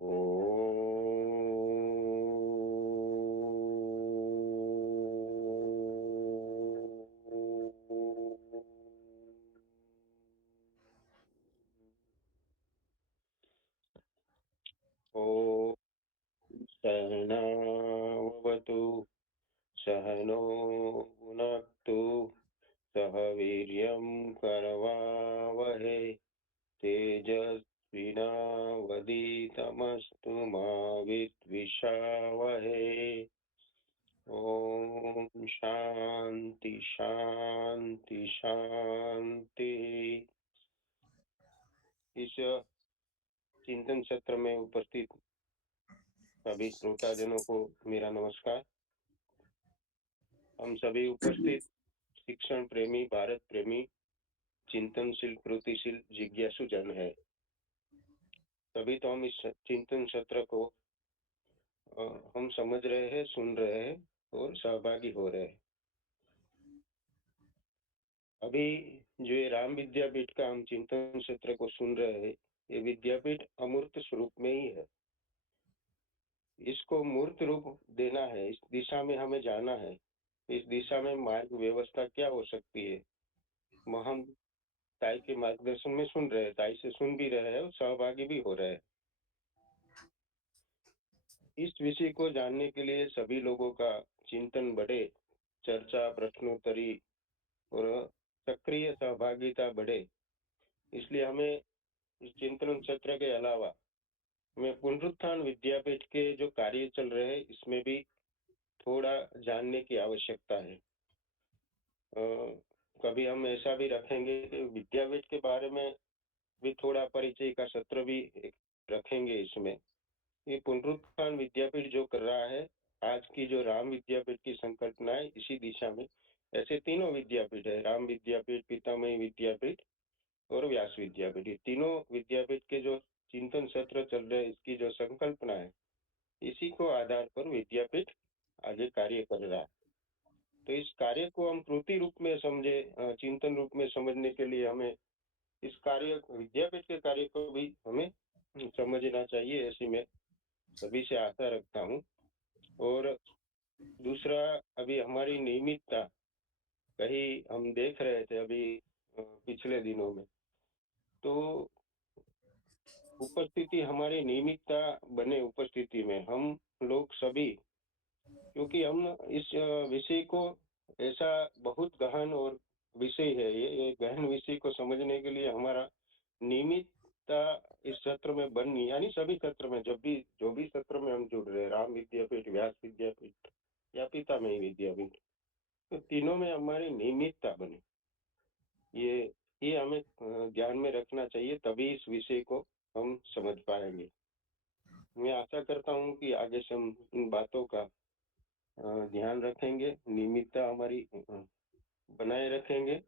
ॐ सहनावतु सहनो भुनक्तु सह वीर्यं करवावहै तेजस्विनावधीतमस्तु मा विद्विषावहै। ओम शांति शांति शांति। इस चिंतन सत्र में उपस्थित सभी श्रोताजनों को मेरा नमस्कार। हम सभी उपस्थित शिक्षण प्रेमी, भारत प्रेमी, चिंतनशील, कृतिशील, जिज्ञासु जन है। तभी तो हम इस चिंतन सत्र को हम समझ रहे हैं, सुन रहे हैं और सहभागी हो रहे हैं। अभी जो ये राम विद्यापीठ का हम चिंतन सत्र को सुन रहे हैं, ये विद्यापीठ अमूर्त स्वरूप में ही है। इसको मूर्त रूप देना है, इस दिशा में हमें जाना है। इस दिशा में मार्ग व्यवस्था क्या हो सकती है, हम ताई के मार्गदर्शन में सुन रहे हैं, ताई से सुन भी रहे हैं और सहभागी भी हो रहे हैं। इस विषय को जानने के लिए सभी लोगों का चिंतन बढ़े, चर्चा, प्रश्नोत्तरी और सक्रिय सहभागिता बढ़े। इसलिए हमें इस चिंतन सत्र के अलावा हमें पुनरुत्थान विद्यापीठ के जो कार्य चल रहे हैं इसमें भी थोड़ा जानने की आवश्यकता है। कभी हम ऐसा भी रखेंगे कि विद्यापीठ के बारे में भी थोड़ा परिचय का सत्र भी रखेंगे। इसमें ये पुनरुत्थान विद्यापीठ जो कर रहा है, आज की जो राम विद्यापीठ की संकल्पना है, इसी दिशा में ऐसे तीनों विद्यापीठ है, राम विद्यापीठ, पितामही विद्यापीठ और व्यास विद्यापीठ। ये तीनों विद्यापीठ के जो चिंतन सत्र चल रहे हैं, इसकी जो संकल्पना है, इसी को आधार पर विद्यापीठ आगे कार्य कर रहा है। तो इस कार्य को हम कृति रूप में समझे, चिंतन रूप में समझने के लिए हमें इस कार्य, विद्यापीठ के कार्य को भी हमें समझना चाहिए, ऐसी मैं सभी से आशा रखता हूँ। और दूसरा, अभी हमारी नियमितता कहीं हम देख रहे थे अभी पिछले दिनों में, तो उपस्थिति, हमारी नियमितता बने उपस्थिति में हम लोग सभी, क्योंकि हम इस विषय को, ऐसा बहुत गहन और विषय है, ये गहन विषय को समझने के लिए हमारा नियमितता इस सत्र में बननी, यानी सभी सत्र में, जब भी जो भी सत्र में हम जुड़ रहे हैं, राम विद्यापीठ, व्यास विद्यापीठ या पितामही विद्यापीठ, तो तीनों में हमारी नियमितता बने, ये हमें ध्यान में रखना चाहिए, तभी इस विषय को हम समझ पाएंगे। मैं आशा करता हूँ कि आगे से हम इन बातों का ध्यान रखेंगे, नियमितता हमारी बनाए रखेंगे।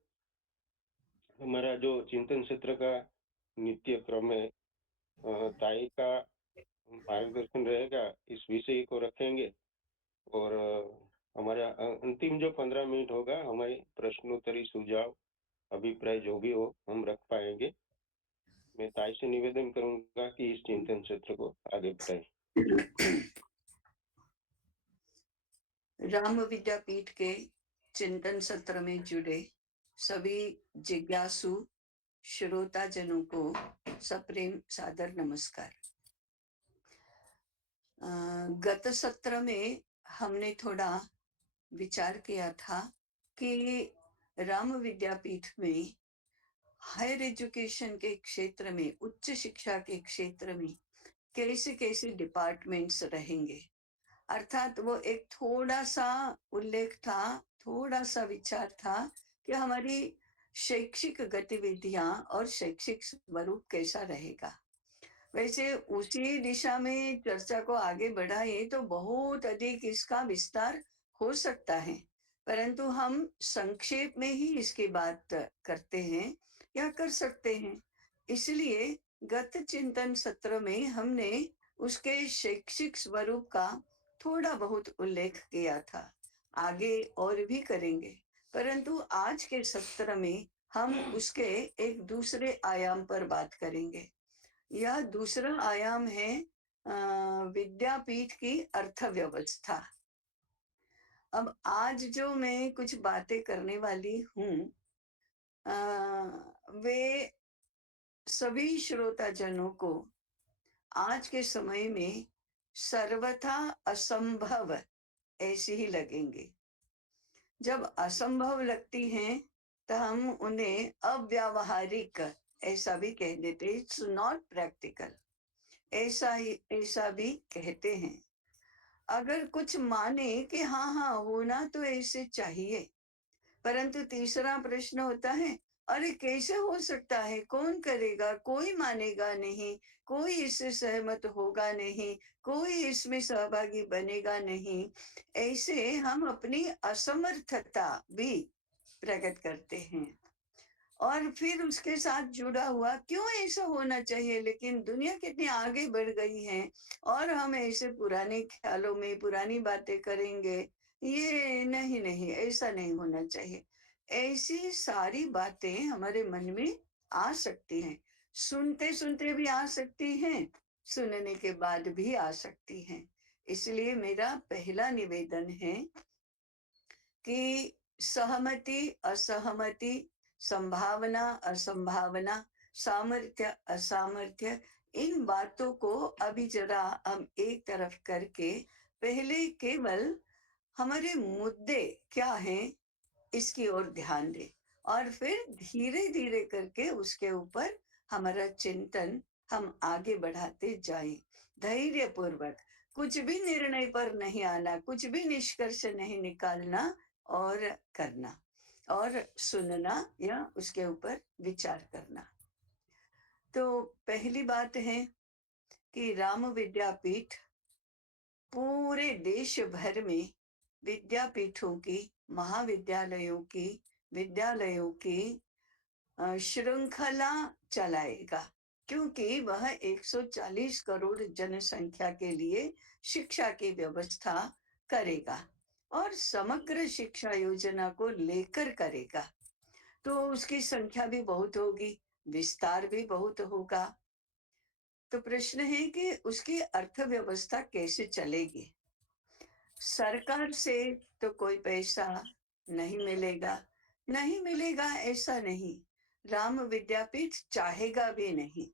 हमारा जो चिंतन सत्र का नित्य क्रम है, ताई का मार्गदर्शन रहेगा, इस विषय को रखेंगे। और हमारा अंतिम जो 15 मिनट होगा, हमारे प्रश्नोत्तरी, सुझाव, अभिप्राय जो भी हो हम रख पाएंगे। मैं ताई से निवेदन करूंगा कि इस चिंतन सत्र को आगे बढ़ाएं। राम विद्यापीठ के चिंतन सत्र में जुड़े सभी जिज्ञासु श्रोता जनों को सप्रेम सादर नमस्कार। गत सत्र में हमने थोड़ा विचार किया था कि राम विद्यापीठ में हायर एजुकेशन के क्षेत्र में, उच्च शिक्षा के क्षेत्र में कैसे कैसे डिपार्टमेंट्स रहेंगे। अर्थात वो एक थोड़ा सा उल्लेख था, थोड़ा सा विचार था कि हमारी शैक्षिक गतिविधियां और शैक्षिक स्वरूप कैसा रहेगा। वैसे उसी दिशा में चर्चा को आगे बढ़ाए तो बहुत अधिक इसका विस्तार हो सकता है, परंतु हम संक्षेप में ही इसकी बात करते हैं या कर सकते हैं। इसलिए गत चिंतन सत्र में हमने उसके शैक्षिक स्वरूप का थोड़ा बहुत उल्लेख किया था, आगे और भी करेंगे, परंतु आज के सत्र में हम उसके एक दूसरे आयाम पर बात करेंगे। यह दूसरा आयाम है विद्यापीठ की अर्थव्यवस्था। अब आज जो मैं कुछ बातें करने वाली हूँ, अ, वे सभी श्रोताजनों को आज के समय में सर्वथा असंभव ऐसी ही लगेंगे। जब असंभव लगती हैं, तो हम उन्हें अव्यावहारिक ऐसा भी कह देते, इट्स नॉट प्रैक्टिकल, ऐसा भी कहते हैं। अगर कुछ माने कि हाँ हाँ होना तो ऐसे चाहिए, परंतु तीसरा प्रश्न होता है, अरे कैसे हो सकता है, कौन करेगा, कोई मानेगा नहीं, कोई इससे सहमत होगा नहीं, कोई इसमें सहभागी बनेगा नहीं। ऐसे हम अपनी असमर्थता भी प्रकट करते हैं। और फिर उसके साथ जुड़ा हुआ क्यों ऐसा होना चाहिए, लेकिन दुनिया कितनी आगे बढ़ गई है और हम ऐसे पुराने ख्यालों में पुरानी बातें करेंगे, ये नहीं नहीं ऐसा नहीं होना चाहिए। ऐसी सारी बातें हमारे मन में आ सकती हैं, सुनते सुनते भी आ सकती हैं, सुनने के बाद भी आ सकती हैं। इसलिए मेरा पहला निवेदन है कि सहमति, असहमति, संभावना, असंभावना, सामर्थ्य, असामर्थ्य, इन बातों को अभी ज़रा हम एक तरफ करके पहले केवल हमारे मुद्दे क्या हैं, इसकी ओर ध्यान दें और फिर धीरे-धीरे करके उसके ऊपर हमारा चिंतन हम आगे बढ़ाते जाएँ। धैर्यपूर्वक, कुछ भी निर्णय पर नहीं आना, कुछ भी निष्कर्ष नहीं निकालना और करना और सुनना या उसके ऊपर विचार करना। तो पहली बात है कि राम विद्यापीठ पूरे देश भर में विद्यापीठों की, महाविद्यालयों की, विद्यालयों की श्रृंखला चलाएगा, क्योंकि वह 140 करोड़ जनसंख्या के लिए शिक्षा की व्यवस्था करेगा और समग्र शिक्षा योजना को लेकर करेगा। तो उसकी संख्या भी बहुत होगी, विस्तार भी बहुत होगा। तो प्रश्न है कि उसकी अर्थव्यवस्था कैसे चलेगी? सरकार से तो कोई पैसा नहीं मिलेगा, नहीं मिलेगा ऐसा नहीं, राम विद्यापीठ चाहेगा भी नहीं,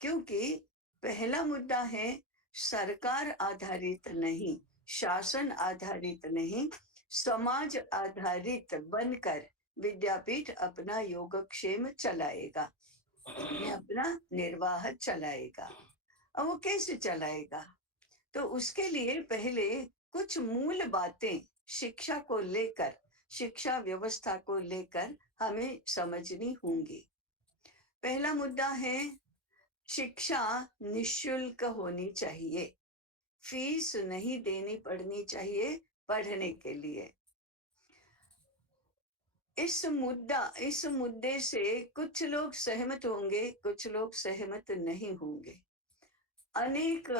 क्योंकि पहला मुद्दा है सरकार आधारित नहीं, शासन आधारित नहीं, समाज आधारित बनकर विद्यापीठ अपना योगक्षेम चलाएगा, अपना निर्वाह चलाएगा। अब वो कैसे चलाएगा? तो उसके लिए पहले कुछ मूल बातें शिक्षा को लेकर, शिक्षा व्यवस्था को लेकर हमें समझनी होंगी। पहला मुद्दा है शिक्षा निःशुल्क होनी चाहिए, फीस नहीं देनी पड़नी चाहिए पढ़ने के लिए। इस मुद्दे से कुछ लोग सहमत होंगे, कुछ लोग सहमत नहीं होंगे। अनेक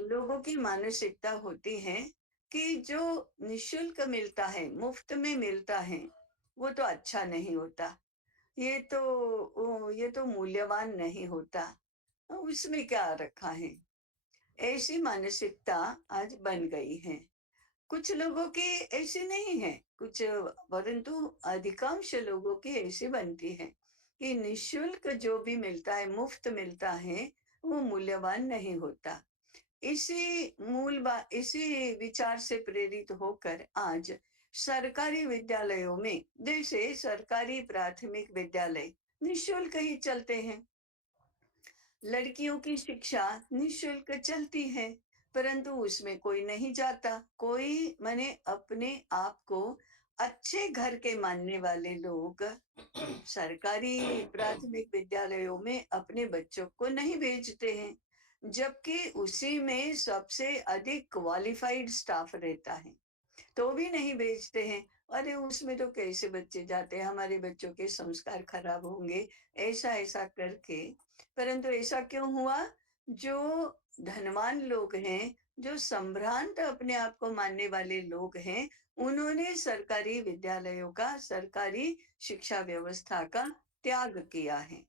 लोगों की मानसिकता होती है कि जो निःशुल्क मिलता है, मुफ्त में मिलता है, वो तो अच्छा नहीं होता। ये तो मूल्यवान नहीं होता। उसमें क्या रखा है? ऐसी मानसिकता आज बन गई है। कुछ लोगों की ऐसी नहीं है, कुछ परंतु अधिकांश लोगों की ऐसी बनती है कि निःशुल्क जो भी मिलता है, मुफ्त मिलता है, वो मूल्यवान नहीं होता। इसी विचार से प्रेरित होकर आज सरकारी विद्यालयों में, जैसे सरकारी प्राथमिक विद्यालय निःशुल्क ही चलते हैं, लड़कियों की शिक्षा निःशुल्क चलती है, परंतु उसमें कोई नहीं जाता। कोई माने अपने आप को अच्छे घर के मानने वाले लोग सरकारी प्राथमिक विद्यालयों में अपने बच्चों को नहीं भेजते हैं, जबकि उसी में सबसे अधिक क्वालिफाइड स्टाफ रहता है, तो भी नहीं भेजते हैं। अरे उसमें तो कैसे बच्चे जाते हैं, हमारे बच्चों के संस्कार खराब होंगे, ऐसा-ऐसा करके। परंतु ऐसा क्यों हुआ? जो धनवान लोग हैं, जो संभ्रांत अपने आप को मानने वाले लोग हैं, उन्होंने सरकारी विद्यालयों का, सरकारी शिक्षा व्यवस्था का त्याग किया है।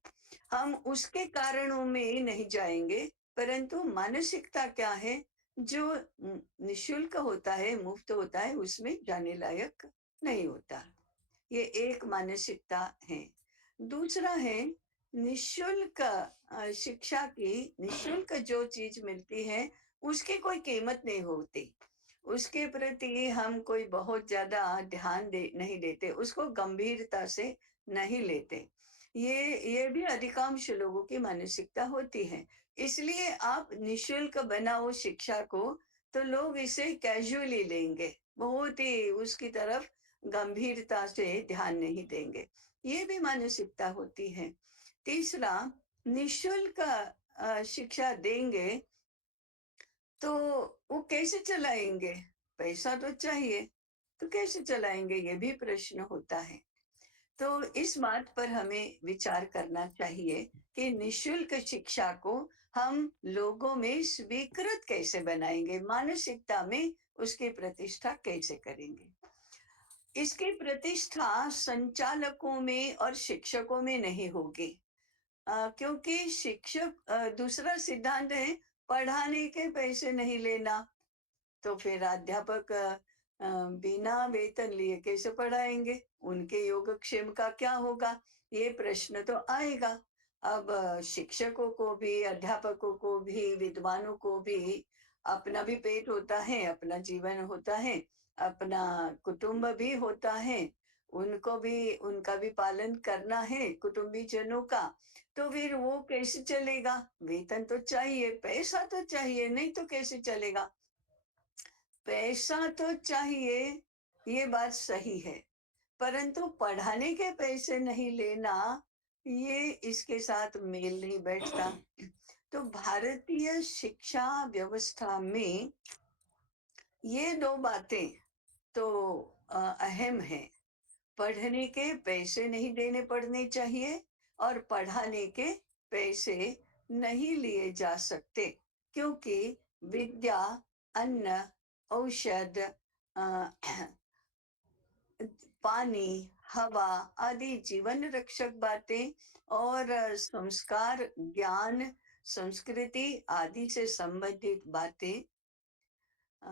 हम उसके कारणों में नहीं जाएँगे, परंतु मानसिकता क्या है, जो निःशुल्क होता है, मुफ्त होता है, उसमें जाने लायक नहीं होता। ये एक मानसिकता है। दूसरा है निःशुल्क शिक्षा की निःशुल्क जो चीज़ मिलती है, उसकी कोई कीमत नहीं होती। उसके प्रति हम कोई बहुत ज़्यादा ध्यान दे नहीं देते, उसको गंभीरता से नहीं लेते। ये भी अधिकांश लोगों की मानसिकता होती है। इसलिए आप निःशुल्क बनाओ शिक्षा को, तो लोग इसे कैज़ुअली लेंगे, बहुत ही उसकी तरफ गंभीरता से ध्यान नहीं देंगे। ये भी मानसिकता होती है। तीसरा, निःशुल्क शिक्षा देंगे तो वो कैसे चलाएँगे? पैसा तो चाहिए, तो कैसे चलाएँगे ये भी प्रश्न होता है। तो इस बात पर हमें विचार करना चाहिए कि निःशुल्क शिक्षा को हम लोगों में स्वीकृत कैसे बनाएँगे? मानसिकता में उसकी प्रतिष्ठा कैसे करेंगे? इसकी प्रतिष्ठा संचालकों में और शिक्षकों में नहीं होगी। क्योंकि शिक्षक दूसरा सिद्धांत है पढ़ाने के पैसे नहीं लेना, तो फिर अध्यापक बिना वेतन लिए कैसे पढ़ाएंगे? उनके योगक्षेम का क्या होगा? ये प्रश्न तो आएगा। अब शिक्षकों को भी, अध्यापकों को भी, विद्वानों को भी अपना भी पेट होता है, अपना जीवन होता है, अपना कुटुंब भी होता है, उनको भी उनका भी पालन करना है, कुटुंबीजनों का। तो फिर वो कैसे चलेगा? वेतन तो चाहिए, पैसा तो चाहिए, नहीं तो कैसे चलेगा? पैसा तो चाहिए, ये बात सही है, परंतु पढ़ाने के पैसे नहीं लेना, ये इसके साथ मेल नहीं बैठता। तो भारतीय शिक्षा व्यवस्था में ये 2 बातें तो अहम हैं। पढ़ने के पैसे नहीं देने पड़ने चाहिए और पढ़ाने के पैसे नहीं लिए जा सकते, क्योंकि विद्या, अन्न, औषध, अ, पानी, हवा आदि जीवन रक्षक बातें और संस्कार, ज्ञान, संस्कृति आदि से संबंधित बातें अ,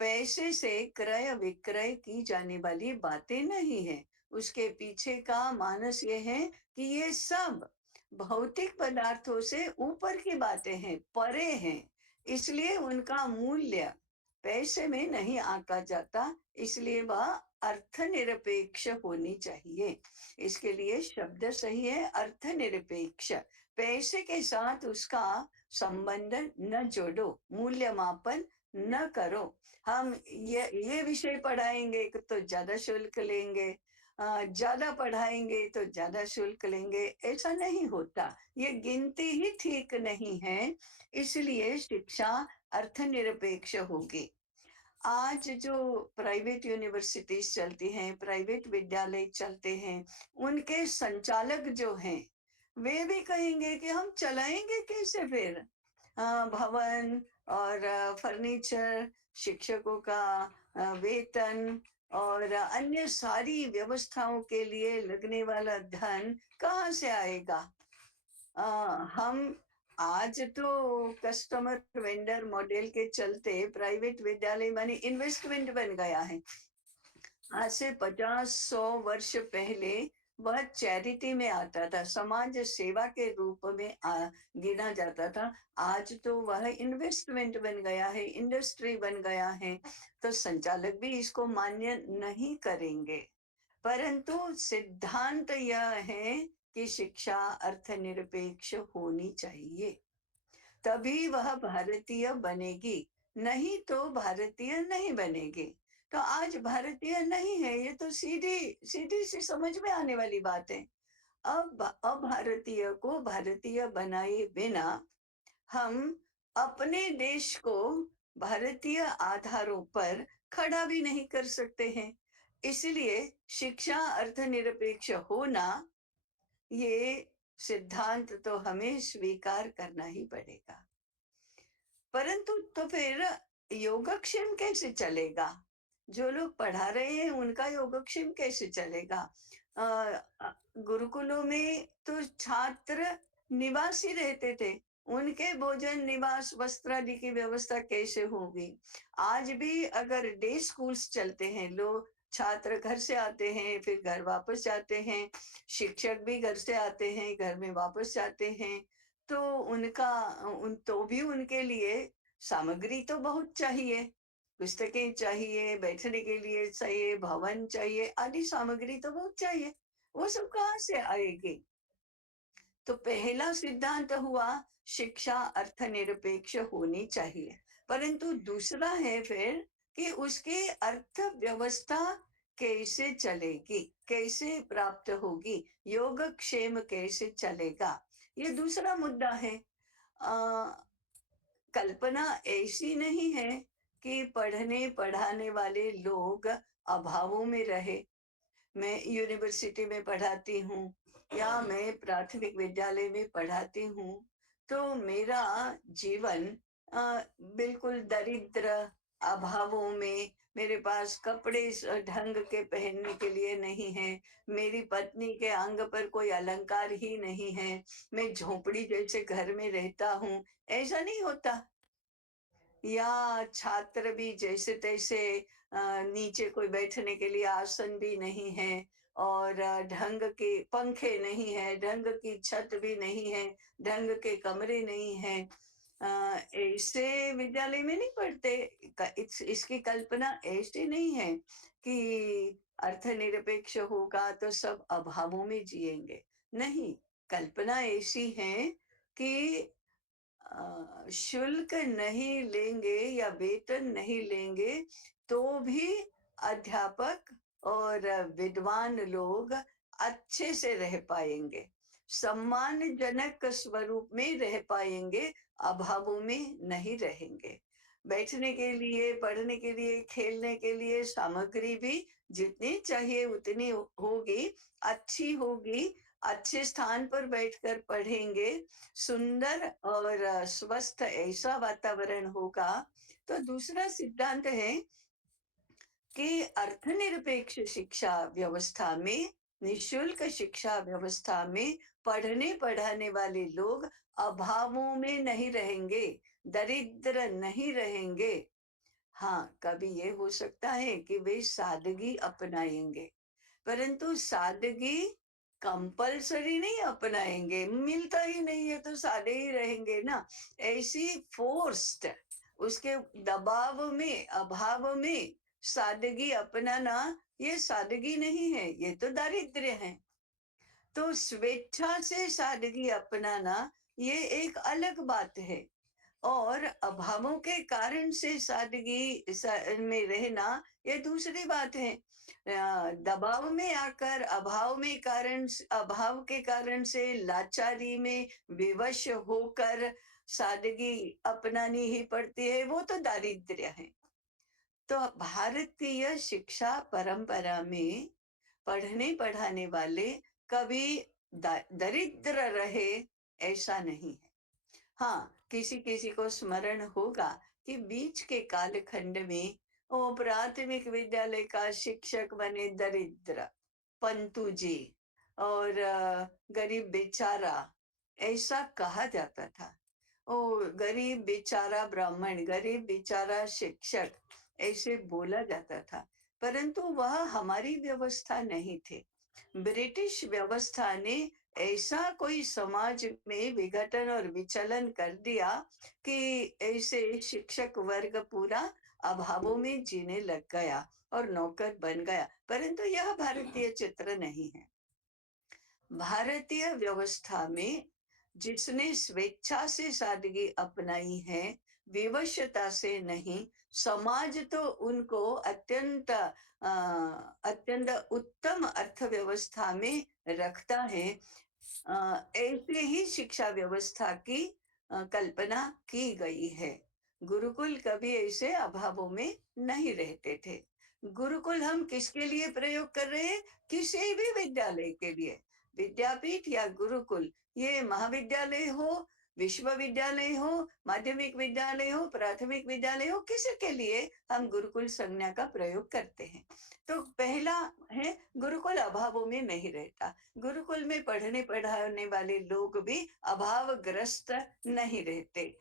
पैसे से क्रय विक्रय की जाने वाली बातें नहीं है। उसके पीछे का मानस ये है कि ये सब भौतिक पदार्थों से ऊपर की बातें हैं, परे हैं। इसलिए उनका मूल्य पैसे में नहीं आंका जाता, इसलिए वह अर्थनिरपेक्ष होनी चाहिए। इसके लिए शब्द सही है अर्थनिरपेक्ष। पैसे के साथ उसका संबंध न जोड़ो, मूल्य मापन न करो। हम ये विषय पढ़ाएँगे तो ज़्यादा शुल्क लेंगे, ज़्यादा पढ़ाएँगे तो ज़्यादा शुल्क लेंगे, ऐसा नहीं होता। ये गिनती ही ठीक नहीं है, इसलिए शिक्षा अर्थनिरपेक्ष होगी। आज जो प्राइवेट यूनिवर्सिटीज़ चलती हैं, प्राइवेट विद्यालय चलते हैं, उनके संचालक जो हैं, वे भी कहेंगे कि हम चलाएँगे कैसे फिर? भवन और फर्नीचर, शिक्षकों का वेतन और अन्य सारी व्यवस्थाओं के लिए लगने वाला धन कहाँ से आएगा? अ, हम आज तो कस्टमर वेंडर मॉडल के चलते प्राइवेट विद्यालय माने इन्वेस्टमेंट बन गया है। आज से 50-100 वर्ष पहले वह चैरिटी में आता था, समाज सेवा के रूप में गिना जाता था। आज तो वह इन्वेस्टमेंट बन गया है, इंडस्ट्री बन गया है, तो संचालक भी इसको मान्य नहीं करेंगे। परंतु सिद्धांत यह है कि शिक्षा अर्थनिरपेक्ष होनी चाहिए, तभी वह भारतीय बनेगी, नहीं तो भारतीय नहीं बनेगी। तो आज भारतीय नहीं है, ये तो सीधी सी समझ में आने वाली बात है। अब अभारतीय को भारतीय बनाए बिना हम अपने देश को भारतीय आधारों पर खड़ा भी नहीं कर सकते हैं। इसलिए शिक्षा अर्थनिरपेक्ष होना, ये सिद्धांत तो हमें स्वीकार करना ही पड़ेगा। परंतु तो फिर योगक्षेम कैसे चलेगा? जो लोग पढ़ा रहे हैं उनका योगक्षेम कैसे चलेगा? गुरुकुलों में तो छात्र निवासी रहते थे, उनके भोजन, निवास, वस्त्र आदि की व्यवस्था कैसे होगी? आज भी अगर डे स्कूल्स चलते हैं, लोग छात्र घर से आते हैं, फिर घर वापस जाते हैं, शिक्षक भी घर से आते हैं, घर में वापस जाते हैं, तो उनका उन तो भी उनके लिए सामग्री तो बहुत चाहिए। पुस्तकें चाहिए, बैठने के लिए चाहिए, भवन चाहिए, आदि सामग्री तो बहुत चाहिए। वो सब कहाँ से आएगी? तो पहला सिद्धांत हुआ शिक्षा अर्थनिरपेक्ष होनी चाहिए, परंतु दूसरा है फिर कि उसकी अर्थव्यवस्था कैसे चलेगी, कैसे प्राप्त होगी, योगक्षेम कैसे चलेगा, ये दूसरा मुद्दा है। कल्पना ऐसी नहीं है कि पढ़ने पढ़ाने वाले लोग अभावों में रहे। मैं यूनिवर्सिटी में पढ़ाती हूँ या मैं प्राथमिक विद्यालय में पढ़ाती हूँ, तो मेरा जीवन बिल्कुल दरिद्र, अभावों में, मेरे पास कपड़े ढंग के पहनने के लिए नहीं है, मेरी पत्नी के अंग पर कोई अलंकार ही नहीं है, मैं झोपड़ी जैसे घर में रहता हूँ, ऐसा नहीं होता। या छात्र भी जैसे तैसे नीचे कोई बैठने के लिए आसन भी नहीं है और ढंग के पंखे नहीं है, ढंग की छत भी नहीं है, ढंग के कमरे नहीं है। ऐसे विद्यालय में नहीं पढ़ते। इसकी कल्पना ऐसी नहीं है कि अर्थनिरपेक्ष होगा तो सब अभावों में जिएंगे। नहीं, कल्पना ऐसी है कि शुल्क नहीं लेंगे या वेतन नहीं लेंगे तो भी अध्यापक और विद्वान लोग अच्छे से रह पाएंगे, सम्मानजनक स्वरूप में रह पाएंगे, अभावों में नहीं रहेंगे। बैठने के लिए, पढ़ने के लिए, खेलने के लिए सामग्री भी जितनी चाहिए उतनी होगी, अच्छी होगी, अच्छे स्थान पर बैठकर पढ़ेंगे, सुंदर और स्वस्थ ऐसा वातावरण होगा। तो दूसरा सिद्धांत है कि अर्थनिरपेक्ष शिक्षा व्यवस्था में, निशुल्क शिक्षा व्यवस्था में पढ़ने पढ़ाने वाले लोग अभावों में नहीं रहेंगे, दरिद्र नहीं रहेंगे। हाँ, कभी ये हो सकता है कि वे सादगी अपनाएंगे, परंतु सादगी कंपल्सरी नहीं अपनाएंगे, मिलता ही नहीं है तो सादे ही रहेंगे ना। ऐसी फोर्स्ड, उसके दबाव में, अभाव में सादगी अपनाना, ये सादगी नहीं है, ये तो दारिद्र्य है। तो स्वेच्छा से सादगी अपनाना ये एक अलग बात है, और अभावों के कारण से सादगी में रहना ये दूसरी बात है। दबाव में आकर, अभाव के कारण से लाचारी में विवश होकर सादगी अपनानी ही पड़ती है, वो तो दारिद्र्य है। तो भारतीय शिक्षा परंपरा में पढ़ने पढ़ाने वाले कभी दरिद्र रहे ऐसा नहीं है। हाँ, किसी किसी को स्मरण होगा कि बीच के कालखंड में वो प्राथमिक विद्यालय का शिक्षक बने दरिद्र, पंतु जी, और गरीब बेचारा ऐसा कहा जाता था। ओ गरीब बेचारा ब्राह्मण, गरीब बेचारा शिक्षक, ऐसे बोला जाता था। परंतु वह हमारी व्यवस्था नहीं थी। ब्रिटिश व्यवस्था ने ऐसा कोई समाज में विघटन और विचलन कर दिया कि ऐसे शिक्षक वर्ग पूरा अभावों में जीने लग गया और नौकर बन गया। परंतु यह भारतीय चित्र नहीं है। भारतीय व्यवस्था में जिसने स्वेच्छा से सादगी अपनाई है, विवशता से नहीं, समाज तो उनको अत्यंत उत्तम अर्थव्यवस्था में रखता है। ऐसे ही शिक्षा व्यवस्था की कल्पना की गई है। गुरुकुल कभी ऐसे अभावों में नहीं रहते थे। गुरुकुल हम किसके लिए प्रयोग कर रहे हैं? किसी भी विद्यालय के लिए। विद्यापीठ या गुरुकुल, ये महाविद्यालय हो, विश्वविद्यालय हो, माध्यमिक विद्यालय हो, प्राथमिक विद्यालय हो, किसी के लिए हम गुरुकुल संज्ञा का प्रयोग करते हैं। तो पहला है, गुरुकुल अभावों में नहीं रहता। गुरुकुल में पढ़ने पढ़ाने वाले लोग भी अभावग्रस्त नहीं रहते।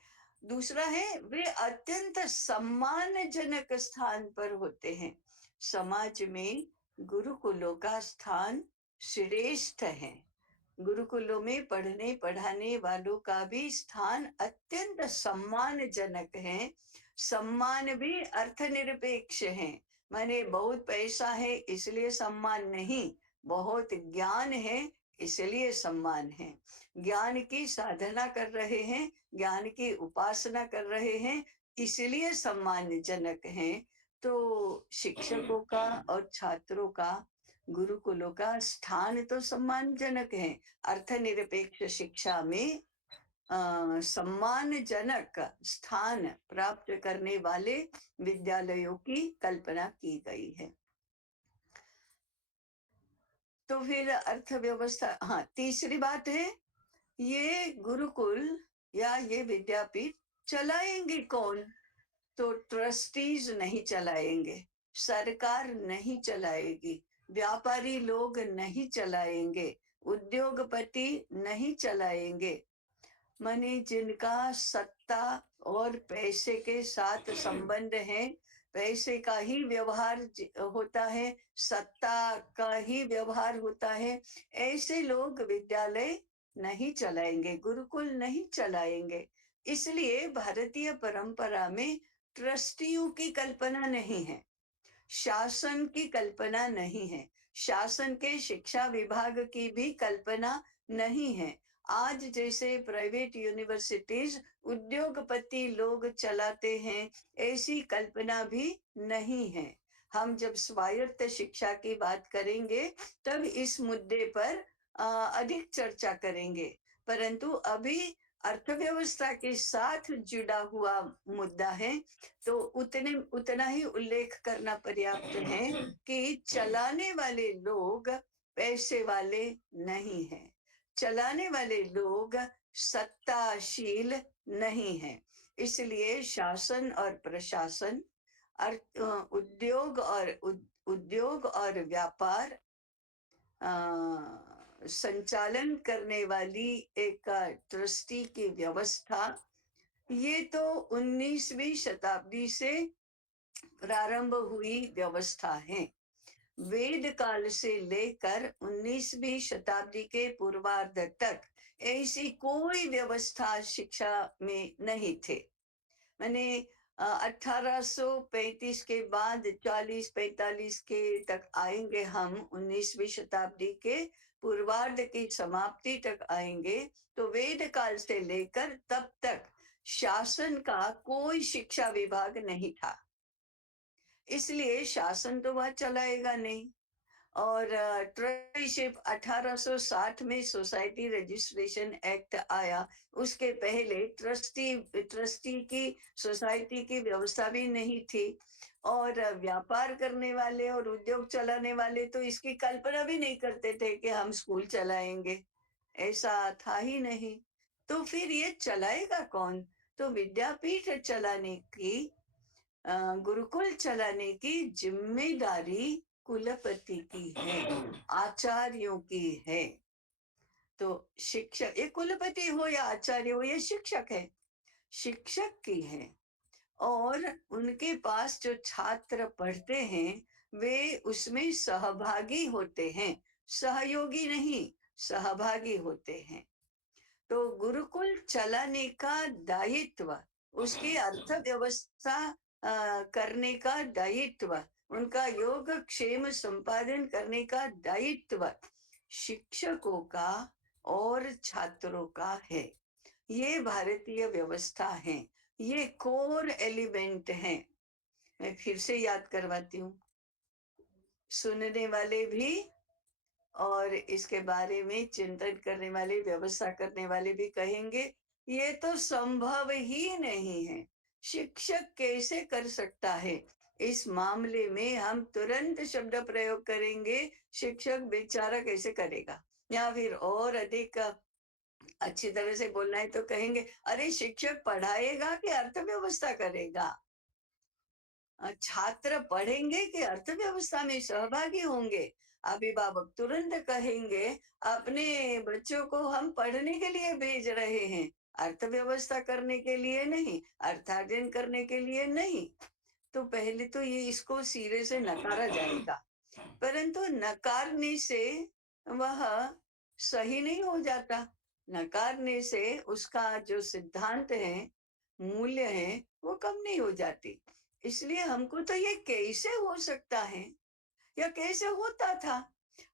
दूसरा है, वे अत्यंत सम्मानजनक स्थान पर होते हैं। समाज में गुरुकुलों का स्थान श्रेष्ठ है। गुरुकुलों में पढ़ने पढ़ाने वालों का भी स्थान अत्यंत सम्मानजनक है। सम्मान भी अर्थनिरपेक्ष है। माने बहुत पैसा है इसलिए सम्मान नहीं, बहुत ज्ञान है इसलिए सम्मान है। ज्ञान की साधना कर रहे हैं, ज्ञान की उपासना कर रहे हैं, इसलिए सम्मानजनक है। तो शिक्षकों का और छात्रों का गुरुकुलों का स्थान तो सम्मानजनक है। अर्थनिरपेक्ष शिक्षा में सम्मानजनक स्थान प्राप्त करने वाले विद्यालयों की कल्पना की गई है। तो फिर अर्थव्यवस्था, हाँ, तीसरी बात है, ये गुरुकुल या ये विद्यापीठ चलाएंगे कौन? तो ट्रस्टीज नहीं चलाएंगे, सरकार नहीं चलाएगी, व्यापारी लोग नहीं चलाएंगे, उद्योगपति नहीं चलाएंगे। माने जिनका सत्ता और पैसे के साथ संबंध है, पैसे का ही व्यवहार होता है, सत्ता का ही व्यवहार होता है, ऐसे लोग विद्यालय नहीं चलाएंगे, गुरुकुल नहीं चलाएंगे। इसलिए भारतीय परंपरा में ट्रस्टियों की कल्पना नहीं है, शासन की कल्पना नहीं है, शासन के शिक्षा विभाग की भी कल्पना नहीं है। आज जैसे प्राइवेट यूनिवर्सिटीज उद्योगपति लोग चलाते हैं, ऐसी कल्पना भी नहीं है। हम जब स्वायत्त शिक्षा की बात करेंगे तब इस मुद्दे पर अधिक चर्चा करेंगे, परंतु अभी अर्थव्यवस्था के साथ जुड़ा हुआ मुद्दा है, तो उतना ही उल्लेख करना पर्याप्त है कि चलाने वाले लोग पैसे वाले नहीं हैं, चलाने वाले लोग सत्ताशील नहीं हैं। इसलिए शासन और प्रशासन, उद्योग और व्यापार संचालन करने वाली एक ट्रस्टी की व्यवस्था, ये तो 19वीं शताब्दी से प्रारंभ हुई व्यवस्था है। वेद काल से लेकर 19वीं शताब्दी के पूर्वार्ध तक ऐसी कोई व्यवस्था शिक्षा में नहीं थे। मैंने 1835 के बाद 40-45 के तक आएंगे हम, 19वीं शताब्दी के पूर्वार्ध की समाप्ति तक आएंगे, तो वेद काल से लेकर तब तक शासन का कोई शिक्षा विभाग नहीं था, इसलिए शासन तो वह चलाएगा नहीं। और ट्रस्टीशिप 1860 में सोसाइटी रजिस्ट्रेशन एक्ट आया, उसके पहले ट्रस्टी की सोसाइटी की व्यवस्था भी नहीं थी। और व्यापार करने वाले और उद्योग चलाने वाले तो इसकी कल्पना भी नहीं करते थे कि हम स्कूल चलाएंगे, ऐसा था ही नहीं। तो फिर ये चलाएगा कौन? तो विद्यापीठ चलाने की, गुरुकुल चलाने की जिम्मेदारी कुलपति की है, आचार्यों की है। तो शिक्षक, ये कुलपति हो या आचार्य हो, ये शिक्षक है, शिक्षक की है। और उनके पास जो छात्र पढ़ते हैं वे उसमें सहभागी होते हैं, सहयोगी नहीं, सहभागी होते हैं। तो गुरुकुल चलाने का दायित्व, उसकी अर्थव्यवस्था करने का दायित्व, उनका योगक्षेम संपादन करने का दायित्व शिक्षकों का और छात्रों का है। ये भारतीय व्यवस्था है, ये कोर एलिमेंट है। मैं फिर से याद करवाती हूँ, सुनने वाले भी और इसके बारे में चिंतन करने वाले, व्यवस्था करने वाले भी कहेंगे ये तो संभव ही नहीं है, शिक्षक कैसे कर सकता है। इस मामले में हम तुरंत शब्द प्रयोग करेंगे, शिक्षक बेचारा कैसे करेगा, या फिर और अधिक अच्छी तरह से बोलना है तो कहेंगे अरे शिक्षक पढ़ाएगा कि अर्थव्यवस्था करेगा। छात्र पढ़ेंगे कि अर्थव्यवस्था में सहभागी होंगे? अभिभावक तुरंत कहेंगे अपने बच्चों को हम पढ़ने के लिए भेज रहे हैं, अर्थव्यवस्था करने के लिए नहीं, अर्थार्जन करने के लिए नहीं। तो पहले तो ये इसको सिरे से नकारा जाएगा, परंतु नकारने से वह सही नहीं हो जाता। नकारने से उसका जो सिद्धांत है, मूल्य है, वो कम नहीं हो जाती। इसलिए हमको तो ये कैसे हो सकता है या कैसे होता था?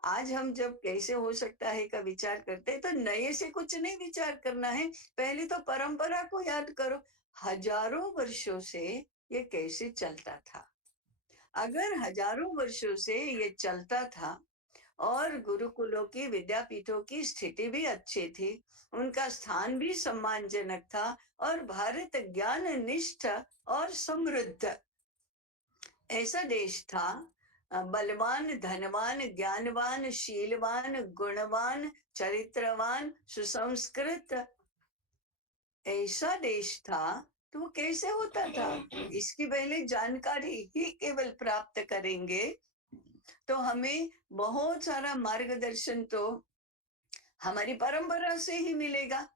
आज हम जब कैसे हो सकता है का विचार करते हैं, तो नए से कुछ नहीं विचार करना है। पहले तो परंपरा को याद करो। हजारों वर्षों से ये कैसे चलता था? अगर हजारों वर्षों से ये चलता था और गुरुकुलों की विद्यापीठों की स्थिति भी अच्छी थी, उनका स्थान भी सम्मानजनक था और भारत ज्ञान निष्ठ और समृद्ध ऐसा देश था। बलवान, धनवान, ज्ञानवान, शीलवान, गुणवान, चरित्रवान, सुसंस्कृत ऐसा देश था। तो वो कैसे होता था? इसकी पहले जानकारी ही केवल प्राप्त करेंगे तो हमें बहुत सारा मार्गदर्शन तो हमारी परंपरा से ही मिलेगा।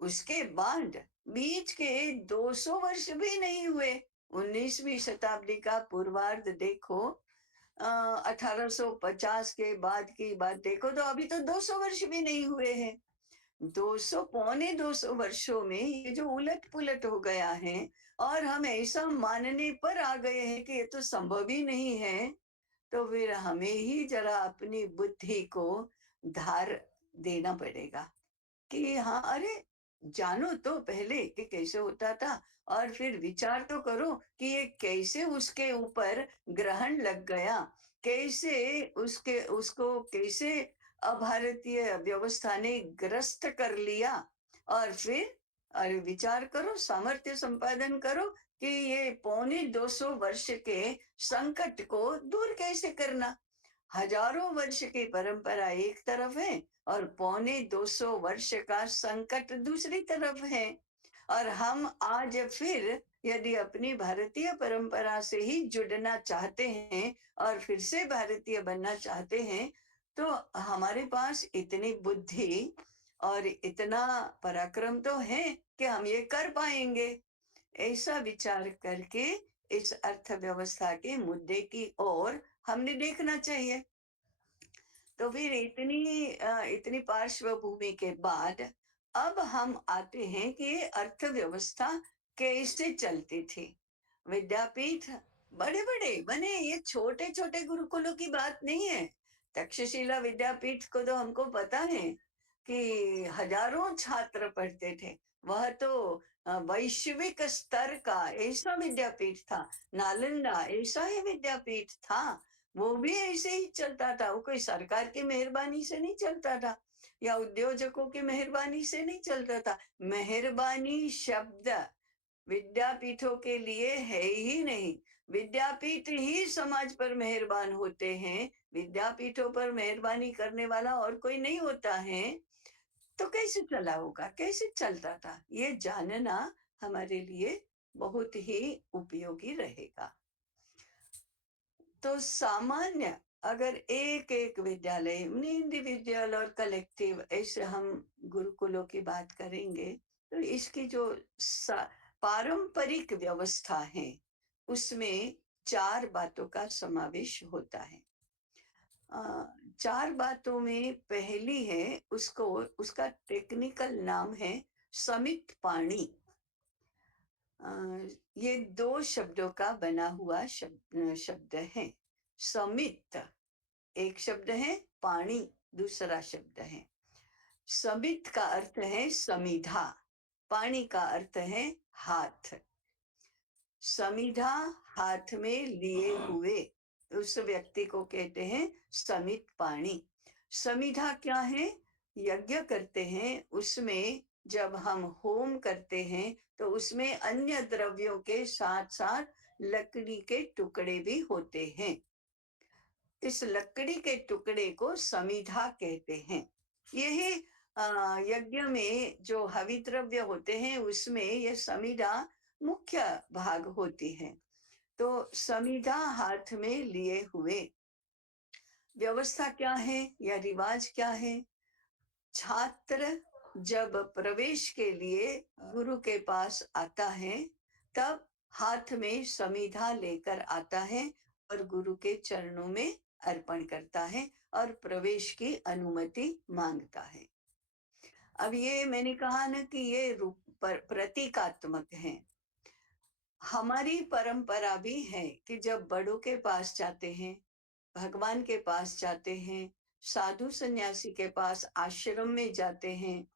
उसके बाद बीच के 200 वर्ष भी नहीं हुए। 19वीं शताब्दी का पूर्वार्ध देखो, 1850 के बाद की बात देखो, तो अभी तो 200 वर्ष भी नहीं हुए हैं। 200 पौने 200 वर्षों में ये जो उलट पुलट हो गया है और हम ऐसा मानने पर आ गए हैं कि ये तो संभव ही नहीं है, तो फिर हमें ही जरा अपनी बुद्धि को धार देना पड़ेगा कि हाँ, अरे जानो तो पहले कि कैसे होता था और फिर विचार तो करो कि ये कैसे उसके ऊपर ग्रहण लग गया, कैसे उसके उसको कैसे अभारतीय व्यवस्था ने ग्रस्त कर लिया। और फिर अरे विचार करो, सामर्थ्य संपादन करो कि ये पौने 200 वर्ष के संकट को दूर कैसे करना। हजारों वर्ष की परंपरा एक तरफ है और पौने 200 वर्ष का संकट दूसरी तरफ है। और हम आज फिर यदि अपनी भारतीय परंपरा से ही जुड़ना चाहते हैं और फिर से भारतीय बनना चाहते हैं, तो हमारे पास इतनी बुद्धि और इतना पराक्रम तो है कि हम ये कर पाएंगे। ऐसा विचार करके इस अर्थव्यवस्था के मुद्दे की ओर हमने देखना चाहिए। तो फिर इतनी पार्श्वभूमि के बाद अब हम आते हैं कि ये अर्थव्यवस्था कैसे चलती थी। विद्यापीठ बड़े बड़े बने, ये छोटे छोटे गुरुकुलों की बात नहीं है। तक्षशिला विद्यापीठ को तो हमको पता है कि हजारों छात्र पढ़ते थे। वह तो वैश्विक स्तर का ऐसा विद्यापीठ था। नालंदा ऐसा ही विद्यापीठ था। वो भी ऐसे ही चलता था। वो कोई सरकार की मेहरबानी से नहीं चलता था या उद्योजकों की मेहरबानी से नहीं चलता था। मेहरबानी शब्द विद्यापीठों के लिए है ही नहीं। विद्यापीठ ही समाज पर मेहरबान होते हैं। विद्यापीठों पर मेहरबानी करने वाला और कोई नहीं होता है। तो कैसे चला होगा, कैसे चलता था, ये जानना हमारे लिए बहुत ही उपयोगी रहेगा। तो सामान्य अगर एक एक विद्यालय, इंडिविजुअल और कलेक्टिव, ऐसे हम गुरुकुलों की बात करेंगे, तो इसकी जो पारंपरिक व्यवस्था है उसमें 4 बातों का समावेश होता है। 4 बातों में पहली है, उसको उसका टेक्निकल नाम है समित पाणी। ये 2 शब्दों का बना हुआ शब्द है। समित एक शब्द है, पाणी दूसरा शब्द है। समित का अर्थ है समिधा, पाणी का अर्थ है हाथ। समिधा हाथ में लिए हुए उस व्यक्ति को कहते हैं समित पाणी। समिधा क्या है? यज्ञ करते हैं, उसमें जब हम होम करते हैं तो उसमें अन्य द्रव्यों के साथ साथ लकड़ी के टुकड़े भी होते हैं। इस लकड़ी के टुकड़े को समिधा कहते हैं। यही यज्ञ में जो हवि द्रव्य होते हैं उसमें ये समिधा मुख्य भाग होती है। तो समीधा हाथ में लिए हुए व्यवस्था क्या है या रिवाज क्या है? छात्र जब प्रवेश के लिए गुरु के पास आता है, तब हाथ में समीधा लेकर आता है और गुरु के चरणों में अर्पण करता है और प्रवेश की अनुमति मांगता है। अब ये मैंने कहा ना कि ये रूप प्रतीकात्मक है। हमारी परंपरा भी है कि जब बड़ों के पास जाते हैं, भगवान के पास जाते हैं, साधु सन्यासी के पास आश्रम में जाते हैं,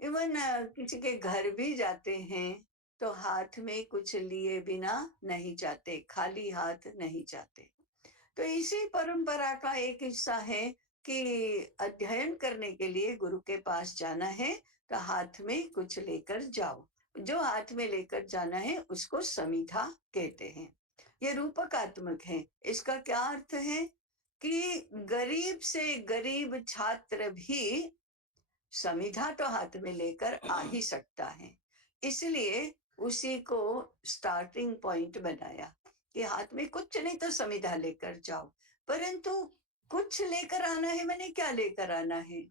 इवन किसी के घर भी जाते हैं, तो हाथ में कुछ लिए बिना नहीं जाते, खाली हाथ नहीं जाते। तो इसी परंपरा का एक हिस्सा है कि अध्ययन करने के लिए गुरु के पास जाना है, तो हाथ में कुछ लेकर जाओ। जो हाथ में लेकर जाना है उसको समीधा कहते हैं। ये रूपकात्मक है। इसका क्या अर्थ है कि गरीब से गरीब छात्र भी समीधा तो हाथ में लेकर आ ही सकता है। इसलिए उसी को स्टार्टिंग पॉइंट बनाया कि हाथ में कुछ नहीं तो समीधा लेकर जाओ। परंतु कुछ लेकर आना है, मैंने क्या लेकर आना है?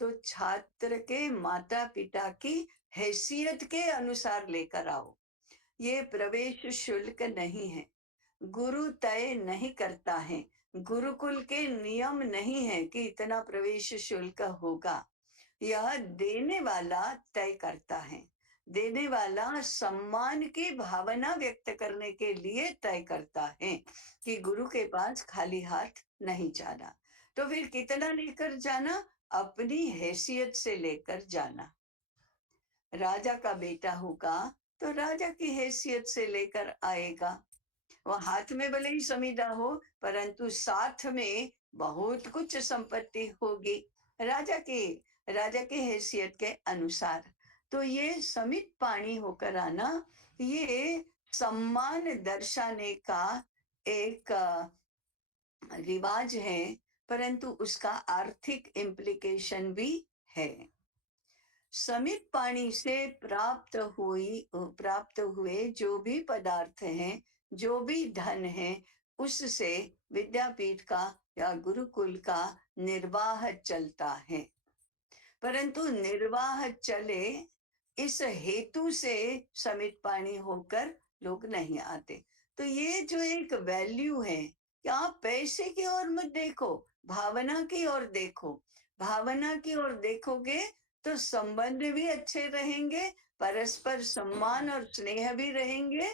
तो छात्र के माता पिता की हैसियत के अनुसार लेकर आओ। ये प्रवेश शुल्क नहीं है। गुरु तय नहीं करता है। गुरुकुल के नियम नहीं है कि इतना प्रवेश शुल्क होगा। यह देने वाला तय करता है। देने वाला सम्मान की भावना व्यक्त करने के लिए तय करता है कि गुरु के पास खाली हाथ नहीं जाना। तो फिर कितना लेकर जाना? अपनी हैसियत से लेकर जाना। राजा का बेटा होगा तो राजा की हैसियत से लेकर आएगा। वो हाथ में भले ही समीधा हो, परंतु साथ में बहुत कुछ संपत्ति होगी राजा की हैसियत के अनुसार। तो ये समित पाणी होकर आना, ये सम्मान दर्शाने का एक रिवाज है, परंतु उसका आर्थिक इम्प्लीकेशन भी है। समित पाणी से प्राप्त हुए जो भी पदार्थ हैं, जो भी धन है, उससे विद्यापीठ का या गुरुकुल का निर्वाह चलता है। परंतु निर्वाह चले इस हेतु से समित पाणी होकर लोग नहीं आते। तो ये जो एक वैल्यू है कि आप पैसे की ओर मत देखो, भावना की ओर देखो। भावना की ओर देखोगे तो संबंध भी अच्छे रहेंगे, परस्पर सम्मान और स्नेह भी रहेंगे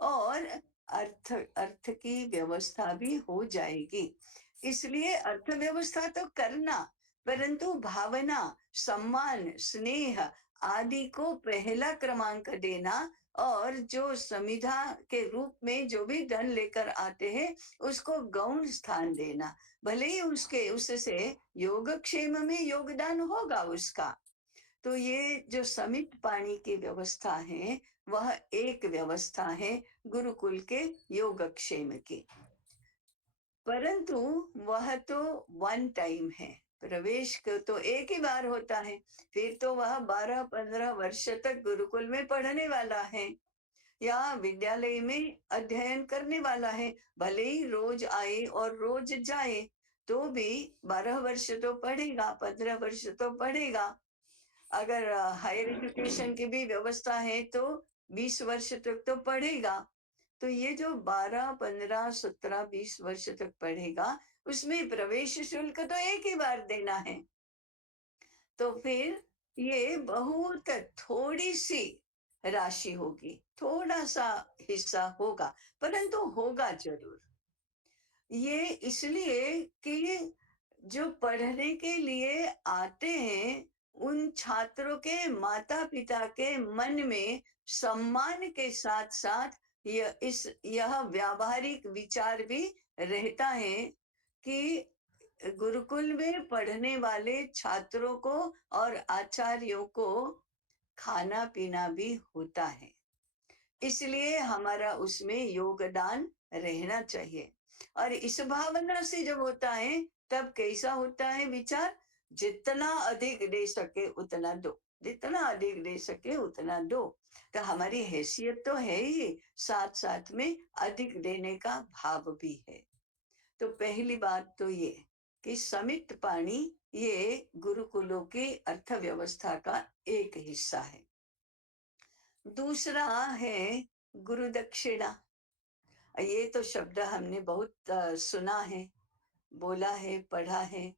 और अर्थ की व्यवस्था भी हो जाएगी। इसलिए अर्थव्यवस्था तो करना, परंतु भावना, सम्मान, स्नेह आदि को पहला क्रमांक देना और जो समिधा के रूप में जो भी धन लेकर आते हैं उसको गौण स्थान देना। भले ही उससे योगक्षेम में योगदान होगा उसका। तो ये जो समित पाणी की व्यवस्था है, वह एक व्यवस्था है गुरुकुल के योगक्षेम की। परंतु वह तो वन टाइम है। प्रवेश तो एक ही बार होता है, फिर तो वह 12-15 वर्ष तक गुरुकुल में पढ़ने वाला है या विद्यालय में अध्ययन करने वाला है। भले ही रोज आए और रोज जाए, तो भी 12 वर्ष तो पढ़ेगा, 15 वर्ष तो पढ़ेगा। अगर हायर एजुकेशन की भी व्यवस्था है तो 20 वर्ष तक तो पढ़ेगा। तो ये जो 12, 15, 17, 20 वर्ष तक पढ़ेगा, उसमें प्रवेश शुल्क तो एक ही बार देना है। तो फिर ये बहुत थोड़ी सी राशि होगी, थोड़ा सा हिस्सा होगा, परंतु होगा जरूर। ये इसलिए कि जो पढ़ने के लिए आते हैं, उन छात्रों के माता पिता के मन में सम्मान के साथ साथ यह व्यावहारिक विचार भी रहता है कि गुरुकुल में पढ़ने वाले छात्रों को और आचार्यों को खाना पीना भी होता है। इसलिए हमारा उसमें योगदान रहना चाहिए। और इस भावना से जब होता है, तब कैसा होता है विचार? जितना अधिक दे सके उतना दो। जितना अधिक दे सके उतना दो। तो हमारी हैसियत तो है ही, साथ साथ में अधिक देने का भाव भी है। तो पहली बात तो ये कि समित पानी ये गुरुकुलों की अर्थव्यवस्था का एक हिस्सा है। दूसरा है गुरु दक्षिणा। ये तो शब्द हमने बहुत सुना है, बोला है, पढ़ा है,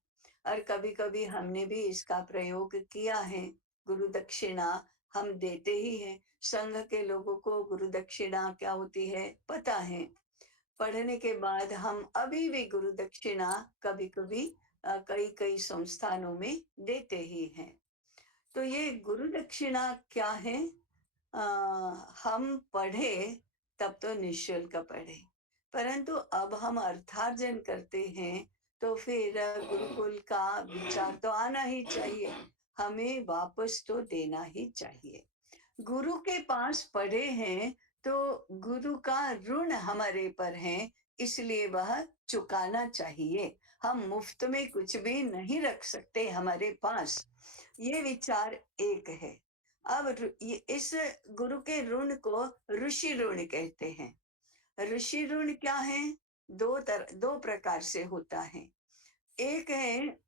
और कभी-कभी हमने भी इसका प्रयोग किया है। गुरु दक्षिणा हम देते ही हैं। संघ के लोगों को गुरु दक्षिणा क्या होती है पता है। पढ़ने के बाद हम अभी भी गुरु दक्षिणा कभी-कभी कई-कई संस्थानों में देते ही हैं। तो ये गुरु दक्षिणा क्या है? अ, हम पढ़े तब तो निःशुल्क पढ़े, परंतु अब हम अर्थार्जन करते हैं तो फिर गुरुकुल का विचार तो आना ही चाहिए, हमें वापस तो देना ही चाहिए। गुरु के पास पढ़े हैं तो गुरु का ऋण हमारे पर है, इसलिए वह चुकाना चाहिए। हम मुफ्त में कुछ भी नहीं रख सकते हमारे पास। ये विचार एक है। अब इस गुरु के ऋण को ऋषि ऋण कहते हैं। ऋषि ऋण क्या है? दो प्रकार से होता है। एक है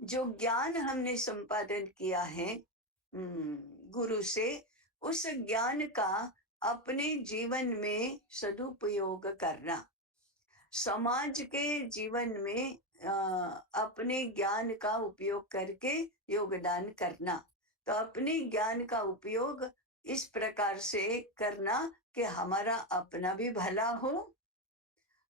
जो ज्ञान हमने संपादन किया है गुरु से, उस ज्ञान का अपने जीवन में सदुपयोग करना, समाज के जीवन में अपने ज्ञान का उपयोग करके योगदान करना। तो अपने ज्ञान का उपयोग इस प्रकार से करना कि हमारा अपना भी भला हो,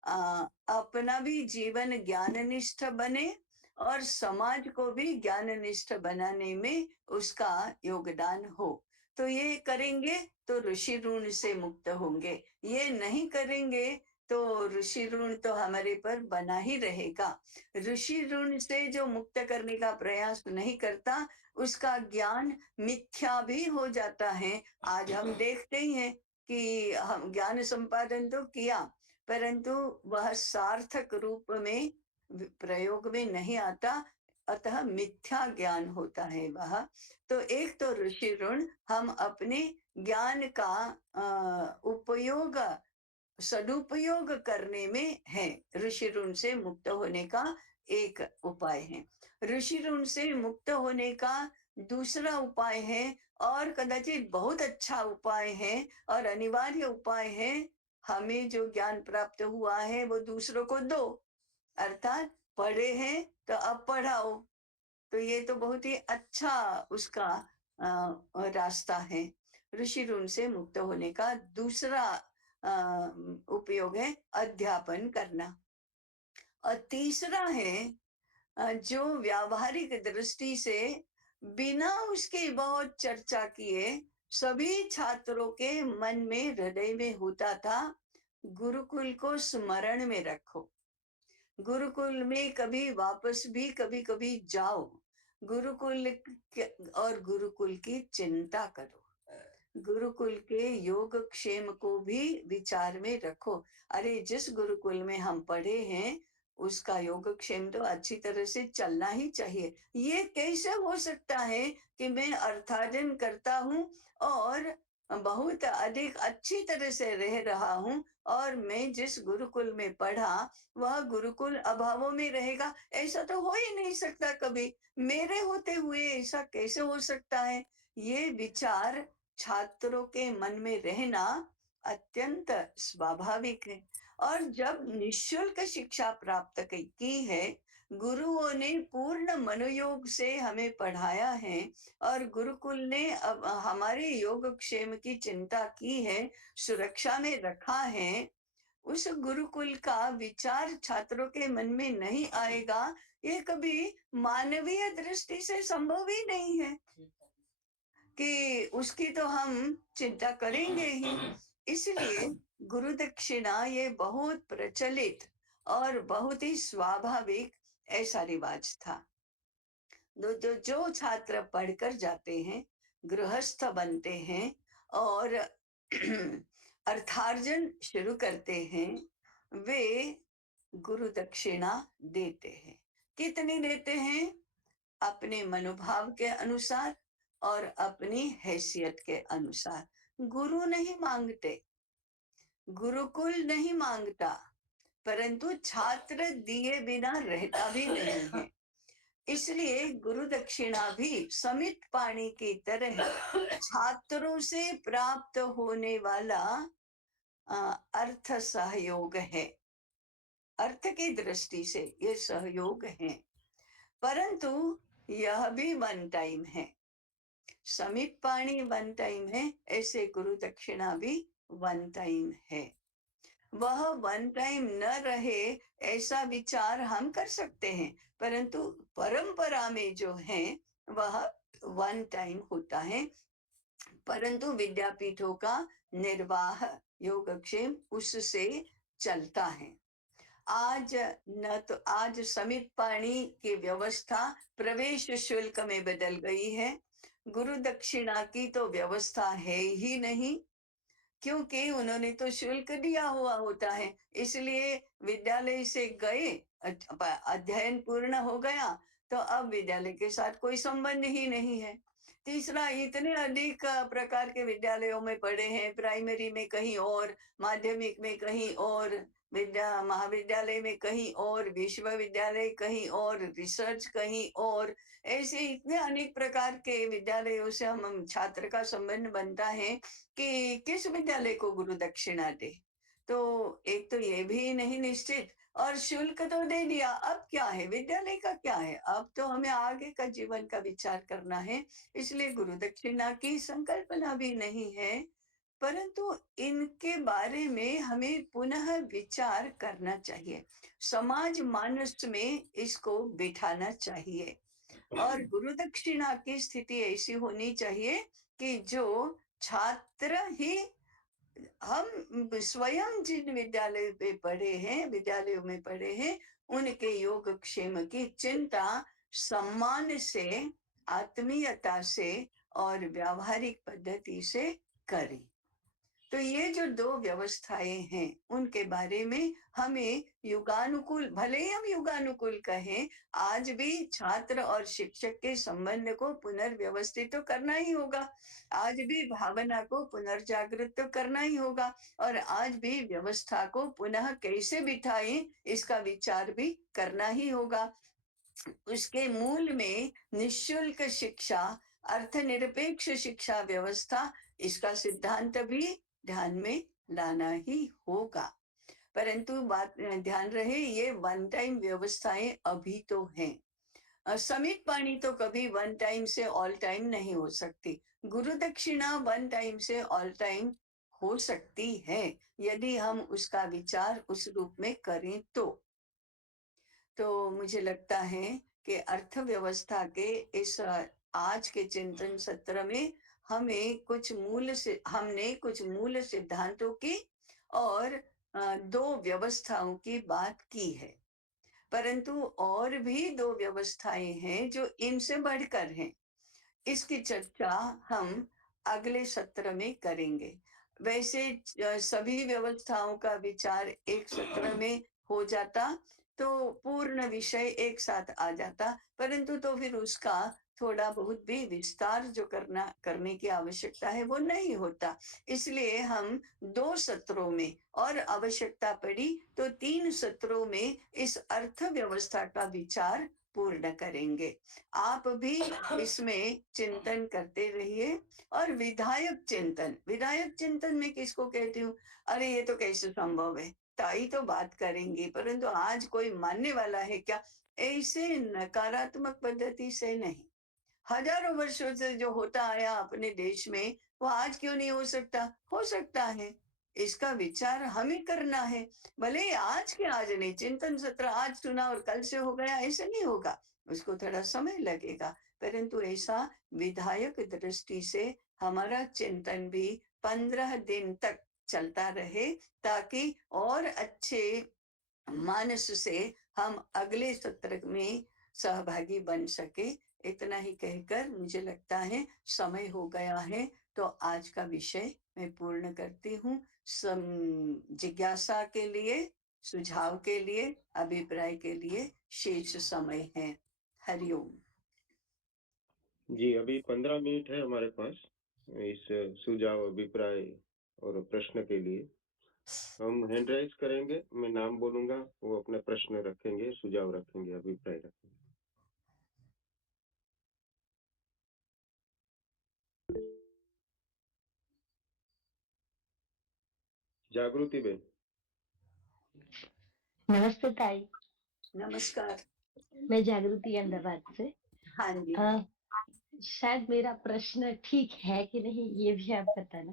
अपना भी जीवन ज्ञाननिष्ठ बने और समाज को भी ज्ञाननिष्ठ बनाने में उसका योगदान हो। तो ये करेंगे तो ऋषि ऋण से मुक्त होंगे। ये नहीं करेंगे तो ऋषि ऋण तो हमारे पर बना ही रहेगा। ऋषि ऋण से जो मुक्त करने का प्रयास नहीं करता, उसका ज्ञान मिथ्या भी हो जाता है। आज हम देखते ही हैं कि हम ज्ञान संपादन तो किया, परंतु वह सार्थक रूप में प्रयोग में नहीं आता, अतः मिथ्या ज्ञान होता है वह। तो एक तो ऋषि ऋण, हम अपने ज्ञान का उपयोग सदुपयोग करने में है। ऋषि ऋण से मुक्त होने का एक उपाय है। ऋषि ऋण से मुक्त होने का दूसरा उपाय है, और कदाचित बहुत अच्छा उपाय है और अनिवार्य उपाय है। हमें जो ज्ञान प्राप्त हुआ है वो दूसरों को दो, अर्थात पढ़े हैं तो अब पढ़ाओ। तो ये तो बहुत ही अच्छा उसका रास्ता है। ऋषि ऋण से मुक्त होने का दूसरा उपयोग है अध्यापन करना। और तीसरा है जो व्यावहारिक दृष्टि से बिना उसकी बहुत चर्चा किए सभी छात्रों के मन में, हृदय में होता था, गुरुकुल को स्मरण में रखो। गुरुकुल में कभी वापस भी कभी कभी जाओ, गुरुकुल और गुरुकुल की चिंता करो, गुरुकुल के योग क्षेम को भी विचार में रखो। अरे जिस गुरुकुल में हम पढ़े हैं उसका योगक्षेम तो अच्छी तरह से चलना ही चाहिए। ये कैसे हो सकता है कि मैं अर्थार्जन करता हूँ और बहुत अधिक अच्छी तरह से रह रहा हूँ, और मैं जिस गुरुकुल में पढ़ा वह गुरुकुल अभावों में रहेगा? ऐसा तो हो ही नहीं सकता कभी। मेरे होते हुए ऐसा कैसे हो सकता है? ये विचार छात्रों के मन में रहना अत्यंत स्वाभाविक है। और जब निःशुल्क शिक्षा प्राप्त की है, गुरुओं ने पूर्ण मनोयोग से हमें पढ़ाया है, और गुरुकुल ने अब हमारे योगक्षेम की चिंता की है, सुरक्षा में रखा है, उस गुरुकुल का विचार छात्रों के मन में नहीं आएगा, ये कभी मानवीय दृष्टि से संभव ही नहीं है कि उसकी तो हम चिंता करेंगे ही। इसलिए गुरु दक्षिणा ये बहुत प्रचलित और बहुत ही स्वाभाविक ऐसा रिवाज था। जो छात्र पढ़कर जाते हैं, गृहस्थ बनते हैं और अर्थार्जन शुरू करते हैं, वे गुरु दक्षिणा देते हैं। कितनी देते हैं? अपने मनोभाव के अनुसार, और अपनी हैसियत के अनुसार। गुरु नहीं मांगते, गुरुकुल नहीं मांगता, परंतु छात्र दिए बिना रहता भी नहीं है। इसलिए गुरु दक्षिणा भी समित पाणी की तरह छात्रों से प्राप्त होने वाला अ, अर्थ सहयोग है। अर्थ की दृष्टि से ये सहयोग है, परंतु यह भी वन टाइम है। समित पाणी वन टाइम है, ऐसे गुरु दक्षिणा भी वन टाइम है। वह वन टाइम न रहे ऐसा विचार हम कर सकते हैं, परंतु परंपरा में जो है वह वन टाइम होता है। परंतु विद्यापीठों का निर्वाह योगक्षेम उससे चलता है। आज न तो आज समित पाणी की व्यवस्था प्रवेश शुल्क में बदल गई है। गुरु दक्षिणा की तो व्यवस्था है ही नहीं, क्योंकि उन्होंने तो शुल्क दिया हुआ होता है। इसलिए विद्यालय से गए, अध्ययन पूर्ण हो गया, तो अब विद्यालय के साथ कोई संबंध ही नहीं है। तीसरा, इतने अधिक प्रकार के विद्यालयों में पढ़े हैं, प्राइमरी में कहीं और, माध्यमिक में कहीं और, महाविद्यालय में कहीं और, विश्वविद्यालय कहीं और, रिसर्च कहीं और, ऐसे इतने अनेक प्रकार के विद्यालयों से हम छात्र का संबंध बनता है कि किस विद्यालय को गुरु दक्षिणा दे। तो एक तो ये भी नहीं निश्चित, और शुल्क तो दे दिया, अब क्या है, विद्यालय का क्या है, अब तो हमें आगे का जीवन का विचार करना है। इसलिए गुरु दक्षिणा की संकल्पना भी नहीं है, परंतु इनके बारे में हमें पुनः विचार करना चाहिए, समाज मानस में इसको बिठाना चाहिए। और गुरु दक्षिणा की स्थिति ऐसी होनी चाहिए कि जो छात्र ही, हम स्वयं जिन विद्यालय पे पढ़े हैं, विद्यालयों में पढ़े हैं, उनके योगक्षेम की चिंता सम्मान से, आत्मीयता से और व्यावहारिक पद्धति से करें। तो ये जो दो व्यवस्थाएं हैं, उनके बारे में हमें युगानुकूल, भले ही हम युगानुकूल कहें, आज भी छात्र और शिक्षक के संबंध को पुनर्व्यवस्थित तो करना ही होगा। आज भी भावना को पुनर्जागृत तो करना ही होगा, और आज भी व्यवस्था को पुनः कैसे बिठाएं इसका विचार भी करना ही होगा। उसके मूल में निशुल्क शिक्षा, अर्थनिरपेक्ष शिक्षा व्यवस्था, इसका सिद्धांत भी ध्यान में लाना ही होगा। परंतु बात ध्यान रहे, ये वन टाइम व्यवस्थाएं अभी तो हैं। समित पाणी तो कभी वन टाइम से ऑल टाइम नहीं हो सकती। गुरु दक्षिणा वन टाइम से ऑल टाइम हो सकती है, यदि हम उसका विचार उस रूप में करें तो मुझे लगता है कि अर्थव्यवस्था के इस आज के चिंतन सत्र में हमने कुछ मूल सिद्धांतों की और दो व्यवस्थाओं की बात की है, परंतु और भी दो व्यवस्थाएं हैं जो इनसे बढ़कर हैं। इसकी चर्चा हम अगले सत्र में करेंगे। वैसे सभी व्यवस्थाओं का विचार एक सत्र में हो जाता तो पूर्ण विषय एक साथ आ जाता, परंतु तो फिर उसका थोड़ा बहुत भी विस्तार जो करने की आवश्यकता है वो नहीं होता। इसलिए हम 2 सत्रों में, और आवश्यकता पड़ी तो 3 सत्रों में इस अर्थव्यवस्था का विचार पूर्ण करेंगे। आप भी इसमें चिंतन करते रहिए। और विधायक चिंतन में किसको कहती हूँ, अरे ये तो कैसे संभव है, ताई तो बात करेंगी, परंतु आज कोई मानने वाला है क्या, ऐसे नकारात्मक पद्धति से नहीं। हजारों वर्षों से जो होता आया अपने देश में, वो आज क्यों नहीं हो सकता, हो सकता है। इसका विचार हमें करना है। भले ही आज के आज नहीं, चिंतन सत्र आज सुना और कल से हो गया, ऐसा नहीं होगा, उसको थोड़ा समय लगेगा, परंतु ऐसा विधायक दृष्टि से हमारा चिंतन भी 15 दिन तक चलता रहे, ताकि और अच्छे मानस से हम अगले सत्र में सहभागी बन सके। इतना ही कहकर मुझे लगता है समय हो गया है, तो आज का विषय मैं पूर्ण करती हूँ। जिज्ञासा के लिए, सुझाव के लिए, अभिप्राय के लिए शेष समय है। हरिओम। जी, अभी 15 मिनट है हमारे पास इस सुझाव, अभिप्राय और प्रश्न के लिए। हम हैंड राइज़ करेंगे, मैं नाम बोलूँगा, वो अपना प्रश्न रखेंगे, सुझाव रखेंगे, अभिप्राय रखेंगे। जागृति बेन। नमस्ते ताई। नमस्कार। मैं जागृति अहमदाबाद से। हाँ जी। शायद मेरा प्रश्न ठीक है कि नहीं ये भी आप बताना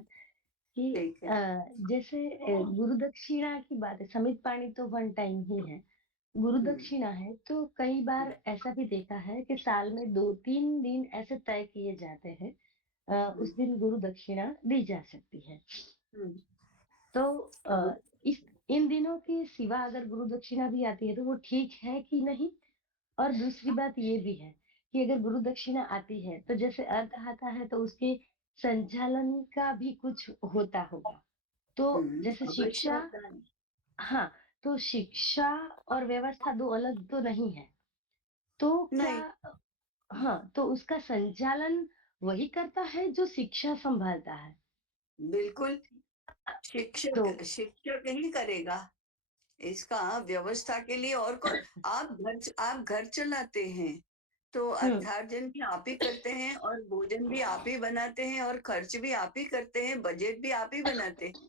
कि ठीक है। जैसे गुरु दक्षिणा की बात है, समित पाणी तो वन टाइम ही है। गुरु हम्म, दक्षिणा है तो कई बार ऐसा भी देखा है कि साल में 2-3 दिन ऐसे तय किए जाते हैं, हम्म, उस दिन गुरु दक्षिणा दी जा सकती है। हम्म, तो इस इन दिनों के सिवा अगर गुरु दक्षिणा भी आती है तो वो ठीक है कि नहीं? और दूसरी बात ये भी है कि अगर गुरु दक्षिणा आती है तो जैसे अर्थ आता है तो उसके संचालन का भी कुछ होता होगा। तो जैसे अवश्य शिक्षा, होता है। हाँ, तो शिक्षा और व्यवस्था 2 अलग तो नहीं है। तो क्या, नहीं, हाँ, तो उसका संचालन वही करता है जो शिक्षा सँभालता है। बिल्कुल तो शिक्षक ही करेगा। इसका व्यवस्था के लिए और कौन। आप घर चलाते हैं, तो हुँ, अर्थार्जन भी आप ही करते हैं और भोजन भी आप ही बनाते हैं और खर्च भी आप ही करते हैं, बजट भी आप ही बनाते हैं।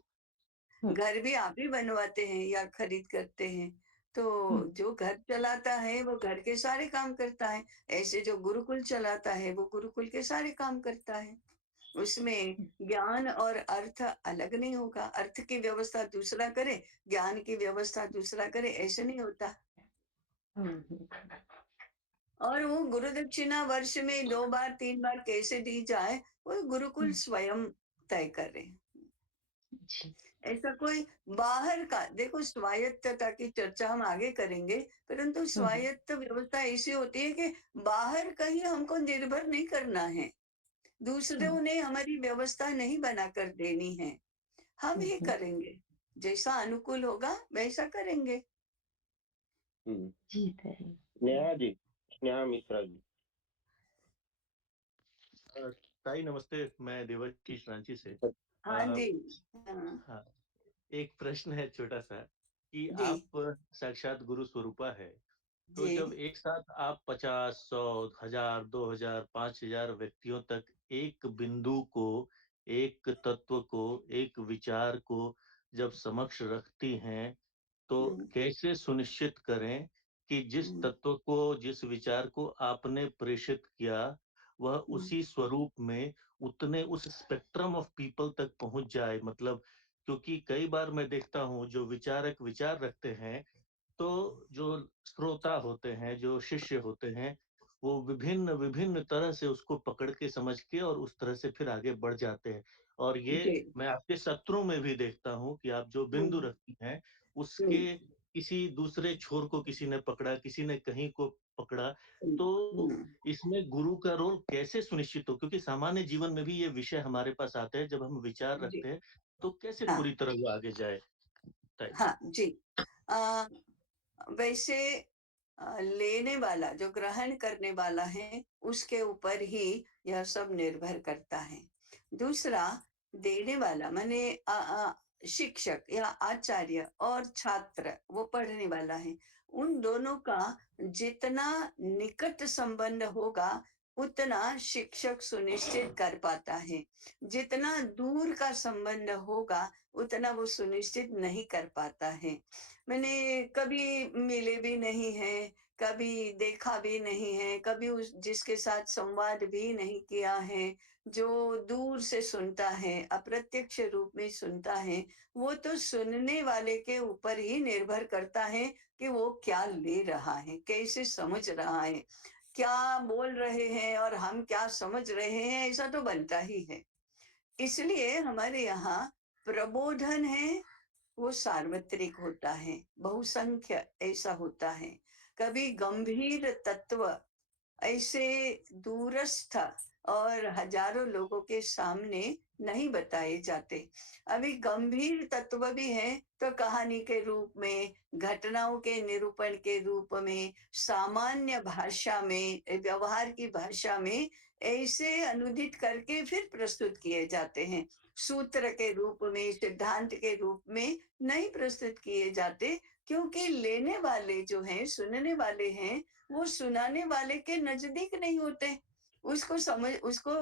हुँ, घर भी आप ही बनवाते हैं या खरीद करते हैं। तो हुँ, जो घर चलाता है वो घर के सारे काम करता है। ऐसे जो गुरुकुल चलाता है वो गुरुकुल के सारे काम करता है। उसमें हुँ, ज्ञान और अर्थ अलग नहीं होगा। अर्थ की व्यवस्था दूसरा करे, ज्ञान की व्यवस्था दूसरा करे, ऐसे नहीं होता। हुँ, हुँ, और वो गुरु दक्षिणा वर्ष में 2 बार 3 बार कैसे दी जाए, वो गुरुकुल हुँ, स्वयं तय करे। जी, ऐसा कोई बाहर का देखो, स्वायत्तता की चर्चा हम आगे करेंगे, परंतु हुँ, हुँ, स्वायत्त व्यवस्था ऐसी होती है कि बाहर कहीं हमको निर्भर नहीं करना है। हुँ, दूसरों ने हमारी व्यवस्था नहीं बनाकर देनी है। हम हुँ, ही हुँ, करेंगे। जैसा अनुकूल होगा वैसा करेंगे। हुँ। जी ताई। स्नेहा जी, स्नेहा मिश्रा जी। अ, ताई नमस्ते, मैं देवाशीष रांची से। हाँ अ, जी। हाँ, हाँ, एक प्रश्न है छोटा-सा कि जी, आप साक्षात गुरु स्वरूपा है, तो जब जी। एक साथ आप 50, 100, 1000, 2000, 5000 व्यक्तियों तक एक बिंदु को, एक तत्व को, एक विचार को जब समक्ष रखती हैं, तो हुँ, कैसे सुनिश्चित करें कि जिस हुँ, तत्व को, जिस विचार को आपने प्रेषित किया, वह हुँ, उसी स्वरूप में उतने उस स्पेक्ट्रम ऑफ पीपल तक पहुँच जाए? मतलब क्योंकि कई बार मैं देखता हूँ जो विचारक विचार रखते हैं, तो जो श्रोता होते हैं, जो शिष्य होते हैं, वो विभिन्न-विभिन्न तरह से उसको पकड़ के समझ के और उस तरह से फिर आगे बढ़ जाते हैं। और ये जी। मैं आपके सत्रों में भी देखता हूँ कि आप जो हुँ, बिंदु रखती हैं, हुँ, उसके किसी दूसरे छोर को किसी ने पकड़ा, किसी ने कहीं को पकड़ा, हुँ, तो हुँ, इसमें गुरु का रोल कैसे सुनिश्चित हो? क्योंकि सामान्य जीवन में भी ये विषय हमारे पास आते हैं, जब हम विचार जी। रखते हैं, तो कैसे हाँ, पूरी तरह वो आगे जाए? ताई। हाँ, जी। अ, वैसे लेने वाला जो ग्रहण करने वाला है, उसके ऊपर ही यह सब निर्भर करता है। दूसरा, देने वाला माने शिक्षक या आचार्य और छात्र वो पढ़ने वाला है। उन दोनों का जितना निकट संबंध होगा, उतना शिक्षक सुनिश्चित कर पाता है। जितना दूर का संबंध होगा, उतना वो सुनिश्चित नहीं कर पाता है। मैंने कभी मिले भी नहीं हैं, कभी देखा भी नहीं है, कभी उस जिसके साथ संवाद भी नहीं किया है, जो दूर से सुनता है, अप्रत्यक्ष रूप में सुनता है, वो तो सुनने वाले के ऊपर ही निर्भर करता है कि वो क्या ले रहा है, कैसे समझ रहा है, क्या बोल रहे हैं और हम क्या समझ रहे हैं, ऐसा तो बनता ही है। इसलिए हमारे यहाँ प्रबोधन है, वो सार्वत्रिक होता है, बहुसंख्य ऐसा होता है। कभी गंभीर तत्व ऐसे दूरस्थ और हजारों लोगों के सामने नहीं बताए जाते। अभी गंभीर तत्व भी हैं, तो कहानी के रूप में, घटनाओं के निरूपण के रूप में, सामान्य भाषा में, व्यवहार की भाषा में ऐसे अनुदित करके फिर प्रस्तुत किए जाते हैं। सूत्र के रूप में, सिद्धांत के रूप में नहीं प्रस्तुत किए जाते, क्योंकि लेने वाले जो हैं, सुनने वाले हैं, वो सुनाने वाले के नजदीक नहीं होते। उसको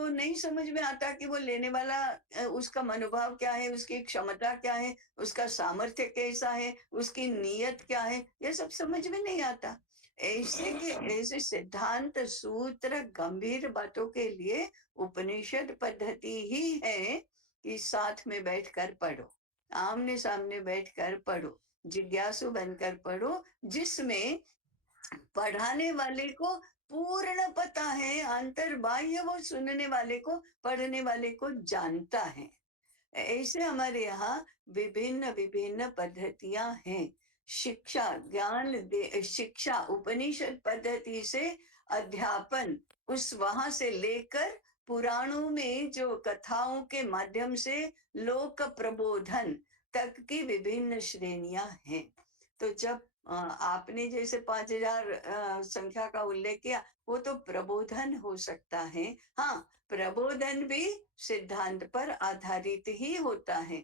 नहीं समझ में आता कि वो लेने वाला उसका मनोभाव क्या है, उसकी क्षमता क्या है, उसका सामर्थ्य कैसा है, उसकी नीयत क्या है, ये सब समझ में नहीं आता। ऐसे के ऐसे सिद्धांत, सूत्र, गंभीर बातों के लिए उपनिषद पद्धति ही है कि साथ में बैठकर पढ़ो, आमने सामने बैठकर पढ़ो, जिज्ञासु बनकर पढ़ो, जिसमें पढ़ाने वाले को पूर्ण पता है, अंतर्बाह्य वो सुनने वाले को, पढ़ने वाले को जानता है। ऐसे हमारे यहाँ विभिन्न विभिन्न पद्धतियां हैं। शिक्षा उपनिषद पद्धति से अध्यापन, उस वहां से लेकर पुराणों में जो कथाओं के माध्यम से लोक प्रबोधन तक की विभिन्न श्रेणियां हैं। तो जब आपने जैसे 5000 संख्या का उल्लेख किया, वो तो प्रबोधन हो सकता है। हाँ, प्रबोधन भी सिद्धांत पर आधारित ही होता है।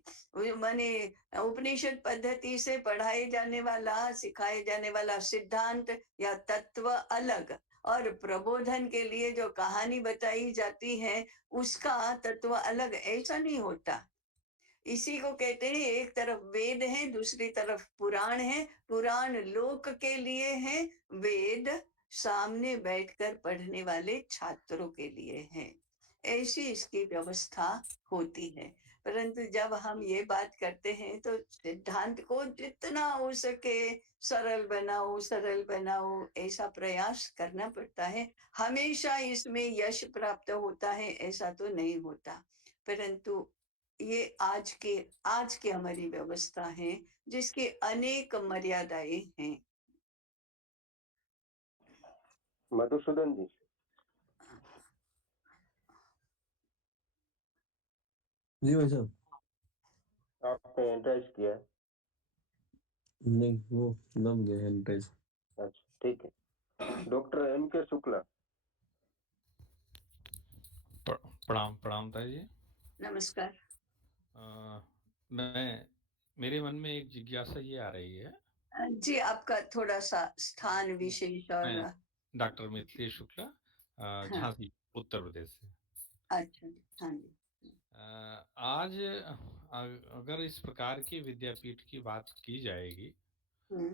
माने उपनिषद पद्धति से पढ़ाए जाने वाला, सिखाए जाने वाला सिद्धांत या तत्व अलग, और प्रबोधन के लिए जो कहानी बताई जाती है उसका तत्व अलग, ऐसा नहीं होता। इसी को कहते हैं, एक तरफ वेद है, दूसरी तरफ पुराण है। पुराण लोक के लिए है, वेद सामने बैठकर पढ़ने वाले छात्रों के लिए है। ऐसी इसकी व्यवस्था होती है। परंतु जब हम ये बात करते हैं तो सिद्धांत को जितना हो सके सरल बनाओ, ऐसा प्रयास करना पड़ता है। हमेशा इसमें यश प्राप्त होता है ऐसा तो नहीं होता, परंतु ये आज की हमारी व्यवस्था है, जिसकी अनेक मर्यादाएं हैं। मधुसूदन जी, जी भाई साहब। आपने एड्रेस किया? नहीं, वो दम गया एड्रेस। अच्छा, ठीक है। Doctor M.K. शुक्ला। प्रणाम प्रणाम ताजी। नमस्कार। मेरे मन में एक जिज्ञासा ये आ रही है। जी, आपका थोड़ा सा स्थान विशेष और मैं डॉक्टर मिथिलेश शुक्ला, हाँ, झांसी, उत्तर प्रदेश से। अच्छा, हाँ जी। आज अगर इस प्रकार की विद्यापीठ की बात की जाएगी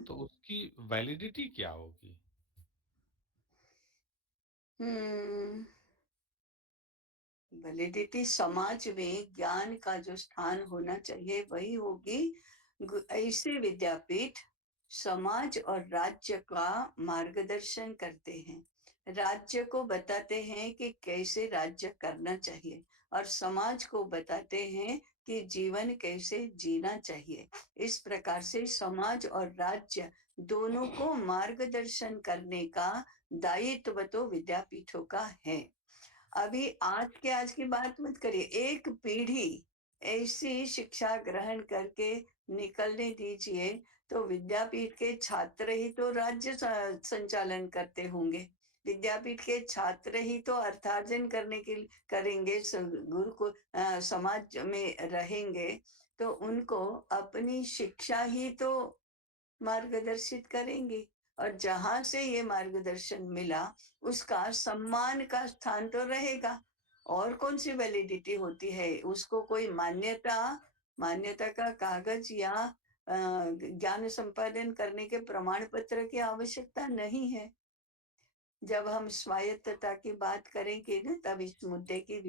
तो उसकी वैलिडिटी क्या होगी? वैलिडिटी समाज में ज्ञान का जो स्थान होना चाहिए वही होगी। ऐसे विद्यापीठ समाज और राज्य का मार्गदर्शन करते हैं, राज्य को बताते हैं कि कैसे राज्य करना चाहिए, और समाज को बताते हैं कि जीवन कैसे जीना चाहिए। इस प्रकार से समाज और राज्य दोनों को मार्गदर्शन करने का दायित्व तो विद्यापीठों का है। अभी आज की बात मत करिए, एक पीढ़ी ऐसी शिक्षा ग्रहण करके निकलने दीजिए, तो विद्यापीठ के छात्र ही तो राज्य संचालन करते होंगे, विद्यापीठ के छात्र ही तो अर्थार्जन करने के करेंगे, गुरु को समाज में रहेंगे, तो उनको अपनी शिक्षा ही तो मार्गदर्शित करेंगे, और जहां से ये मार्गदर्शन मिला उसका सम्मान का स्थान तो रहेगा। और कौन सी वैलिडिटी होती है उसको? कोई मान्यता का कागज या ज्ञान संपादन करने के प्रमाण पत्र की आवश्यकता नहीं है। जब हम स्वायत्तता की बात करेंगे ना, तब इस मुद्दे की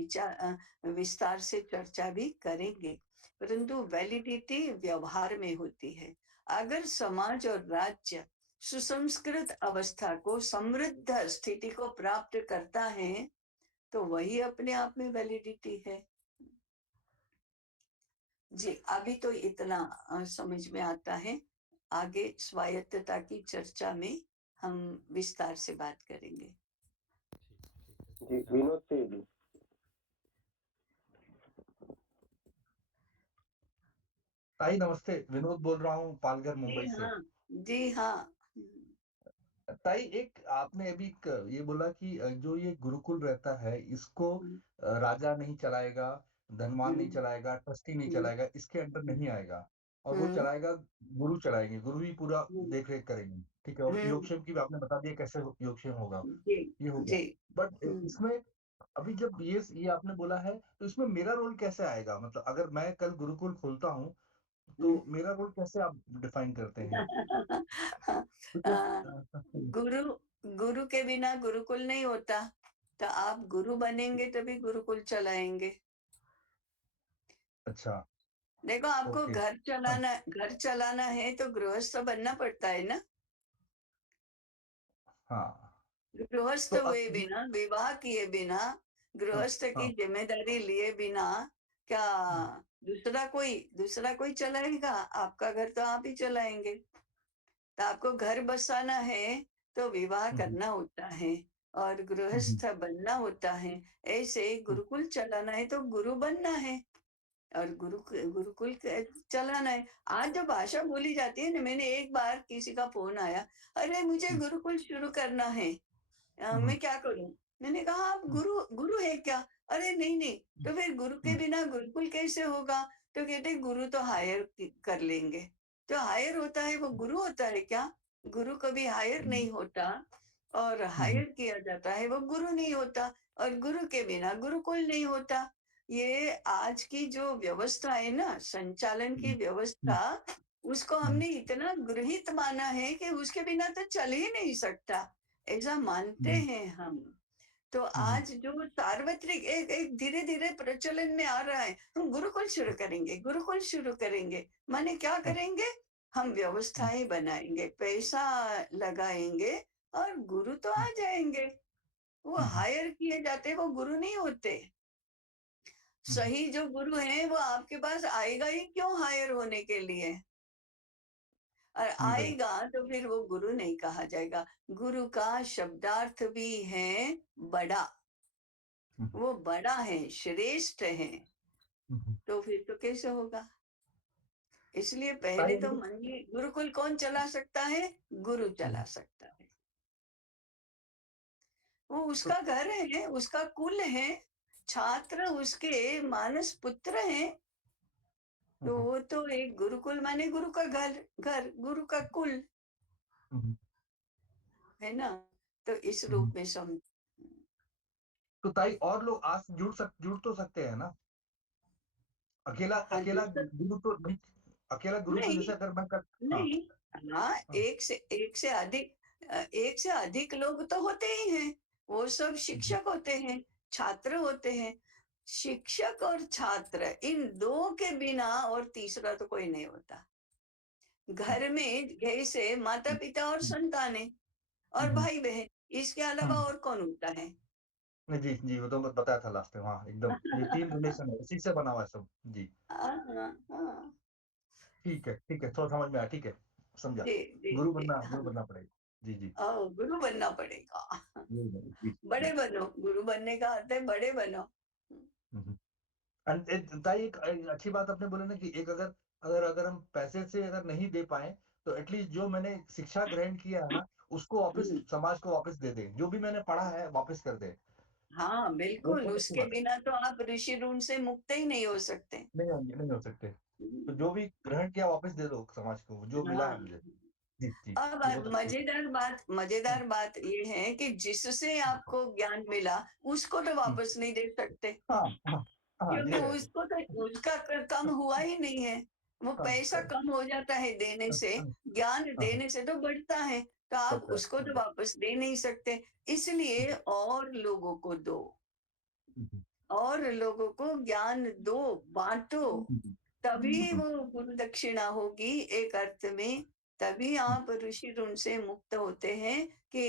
विस्तार से चर्चा भी करेंगे, परंतु वैलिडिटी व्यवहार में होती है। अगर समाज और राज्य सुसंस्कृत अवस्था को, समृद्ध स्थिति को प्राप्त करता है, तो वही अपने आप में वैलिडिटी है। जी, अभी तो इतना समझ में आता है। आगे स्वायत्तता की चर्चा में हम विस्तार से बात करेंगे। जी, विनोद सिंह जी। ताई नमस्ते, विनोद बोल रहा हूँ पालघर मुंबई से। जी हाँ। ताई एक आपने अभी ये बोला कि जो ये गुरुकुल रहता है इसको राजा नहीं चलाएगा, धनवान नहीं चलाएगा, ट्रस्टी नहीं चलाएगा, इसके अंडर नहीं आएगा और वो चलाएगा, गुरु चलाएंगे, गुरु ही पूरा देख रेख करेंगे, ठीक है। और योगक्षेम की भी आपने बता दिया कैसे योगक्षेम होगा, जी ये हो गया। जी बट इसमें अभी जब ये आपने बोला है तो इसमें मेरा रोल कैसे आएगा, मतलब अगर मैं कल गुरुकुल खोलता हूँ तो मेरा रोल कैसे आप डिफाइन करते हैं? गुरु गुरु के बिना गुरुकुल नहीं होता, तो आप गुरु बनेंगे तभी गुरुकुल चलाएंगे। अच्छा, देखो, आपको ओके, घर चलाना है तो गृहस्थ बनना पड़ता है ना। हाँ, गृहस्थ तो हुए बिना, विवाह किए बिना, हाँ, गृहस्थ की हाँ, जिम्मेदारी लिए बिना क्या दूसरा कोई चलाएगा? आपका घर तो आप ही चलाएंगे। तो आपको घर बसाना है तो विवाह करना होता है और गृहस्थ बनना होता है। ऐसे गुरुकुल चलाना है तो गुरु बनना है और गुरुकुल चलाना है। आज जो भाषा बोली जाती है ना, मैंने एक बार किसी का फोन आया, अरे मुझे गुरुकुल शुरू करना है, मैं क्या करूं? मैंने कहा आप गुरु गुरु है क्या? अरे नहीं नहीं, तो फिर गुरु के बिना गुरुकुल कैसे होगा? तो कहते गुरु तो हायर कर लेंगे। तो हायर होता है वो गुरु होता है क्या? गुरु कभी हायर नहीं होता, और हायर किया जाता है वो गुरु नहीं होता, और गुरु के बिना गुरुकुल नहीं होता। ये आज की जो व्यवस्था है ना, संचालन की व्यवस्था, उसको हमने इतना गृहित माना है कि उसके बिना तो चल ही नहीं सकता, ऐसा मानते हैं हम। तो आज जो सार्वत्रिक एक एक धीरे धीरे प्रचलन में आ रहा है, हम गुरुकुल शुरू करेंगे, गुरुकुल शुरू करेंगे, माने क्या करेंगे? हम व्यवस्थाएं बनाएंगे, पैसा लगाएंगे और गुरु तो आ जाएंगे। वो हायर किए जाते, वो गुरु नहीं होते। सही जो गुरु है वो आपके पास आएगा ही क्यों हायर होने के लिए? और आएगा तो फिर वो गुरु नहीं कहा जाएगा। गुरु का शब्दार्थ भी है बड़ा, वो बड़ा है, श्रेष्ठ है, तो फिर तो कैसे होगा? इसलिए पहले तो मंदिर गुरुकुल कौन चला सकता है? गुरु चला सकता है। वो उसका घर है, उसका कुल है, छात्र उसके मानस पुत्र हैं, तो वो तो एक गुरुकुल माने गुरु का घर, गुरु का कुल है ना। तो इस रूप में समझ। तो ताई और लोग आज जुड़ तो सकते हैं ना? अकेला हाँ, अकेला गुरु तो नहीं, अकेला गुरु तो नहीं जैसे अगर मैं कर, हाँ, नहीं, हाँ, हाँ, एक से अधिक लोग तो होते ही हैं। वो सब शिक्षक होते हैं, छात्र होते हैं। शिक्षक और छात्र, इन दो के बिना और तीसरा तो कोई नहीं होता। घर में जैसे माता पिता और संतानें और भाई बहन, इसके अलावा और कौन होता है? नहीं जी जी, वो तो मैं बताया था लास्ट टाइम, हाँ एकदम, ये 3 रिलेशन है, इसी से बना हुआ है सब जी। हाँ हाँ हाँ, ठीक है, थोड़ा समझ में आया, ठीक है, समझा। जी जी जी, गुरु हाँ, बनना पड़ेगा। जी जी, गुरु बनना पड़ेगा। जी बड़े जी। बनो, गुरु बनने का अर्थ है बड़े बनो। ताई एक अच्छी बात आपने बोला ना कि एक अगर अगर अगर हम पैसे से अगर नहीं दे पाए तो एटलीस्ट जो मैंने शिक्षा ग्रहण किया है ना उसको वापस समाज को वापस दे दे, जो भी मैंने पढ़ा है वापस कर दे। हाँ वो बिल्कुल, बहुत अच्छी उसके बात है। बिना तो आप ऋषि ऋण से मुक्त ही नहीं हो सकते। नहीं हो सकते। तो जो भी ग्रहण किया वापस दे दो समाज को, जो मिला है हाँ, मुझे। जी जी, अब ये बहुत अच्छी मजेदार बात ये है कि जिससे आपको ज्ञान मिला उसको तो वापस नहीं दे सकते, हाँ हाँ हाँ, क्योंकि ये है। उसको तो उसका कम हुआ ही नहीं है। वो हाँ, पैसा correct, कम हो जाता है देने हाँ, से, हाँ, ज्ञान हाँ, देने से तो बढ़ता है। तो आप पड़ता है, उसको तो वापस दे नहीं सकते, इसलिए और लोगों को दो, और लोगों को ज्ञान दो, बांटो, तभी वो गुरु दक्षिणा होगी एक अर्थ में। तभी आप ऋषि ऋण से मुक्त होते हैं कि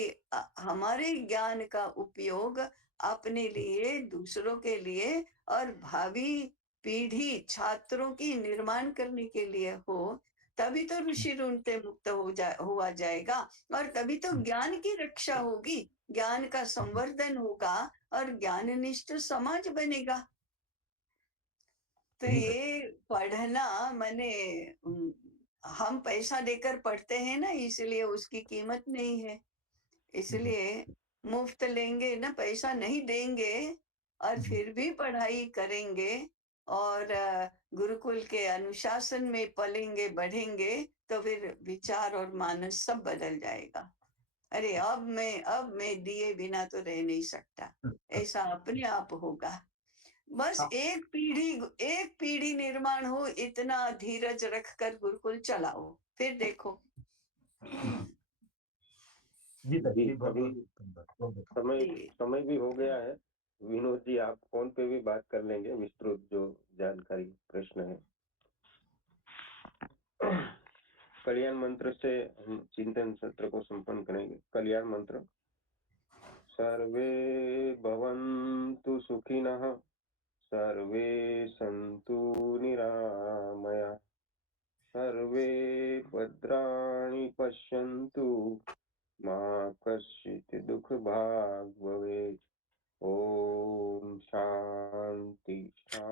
हमारे ज्ञान का उपयोग अपने लिए, दूसरों के लिए और भावी पीढ़ी छात्रों की निर्माण करने के लिए हो, तभी तो ऋषि ऋण से मुक्त हुआ जाएगा, और तभी तो ज्ञान की रक्षा होगी, ज्ञान का संवर्धन होगा और ज्ञाननिष्ठ समाज बनेगा। तो ठीक है। ये पढ़ना माने, हम पैसा देकर पढ़ते हैं ना, इसलिए उसकी कीमत नहीं है। इसलिए मुफ्त लेंगे ना, पैसा नहीं देंगे और फिर भी पढ़ाई करेंगे और गुरुकुल के अनुशासन में पलेंगे बढ़ेंगे तो फिर विचार और मानस सब बदल जाएगा। अरे अब मैं दिए बिना तो रह नहीं सकता, ऐसा अपने आप होगा। बस हाँ। एक पीढ़ी निर्माण हो, इतना धीरज रखकर गुरुकुल चलाओ, फिर देखो। जी सर, जी, जी बहुत अभी बहुत धन्यवाद, बहुत बहुत समय जी समय भी हो गया है। विनोद जी, आप फोन पे भी बात कर लेंगे, विस्तृत जो जानकारी प्रश्न है। कल्याण मंत्र से हम चिंतन सत्र को संपन्न करेंगे। कल्याण मंत्र। सर्वे भवन्तु सुखिनः, सर्वे सन्तु निरामया, सर्वे भद्राणि पश्यन्तु, मा कश्चित् दुःखभाग् भवेत्। ओम शांति शांति।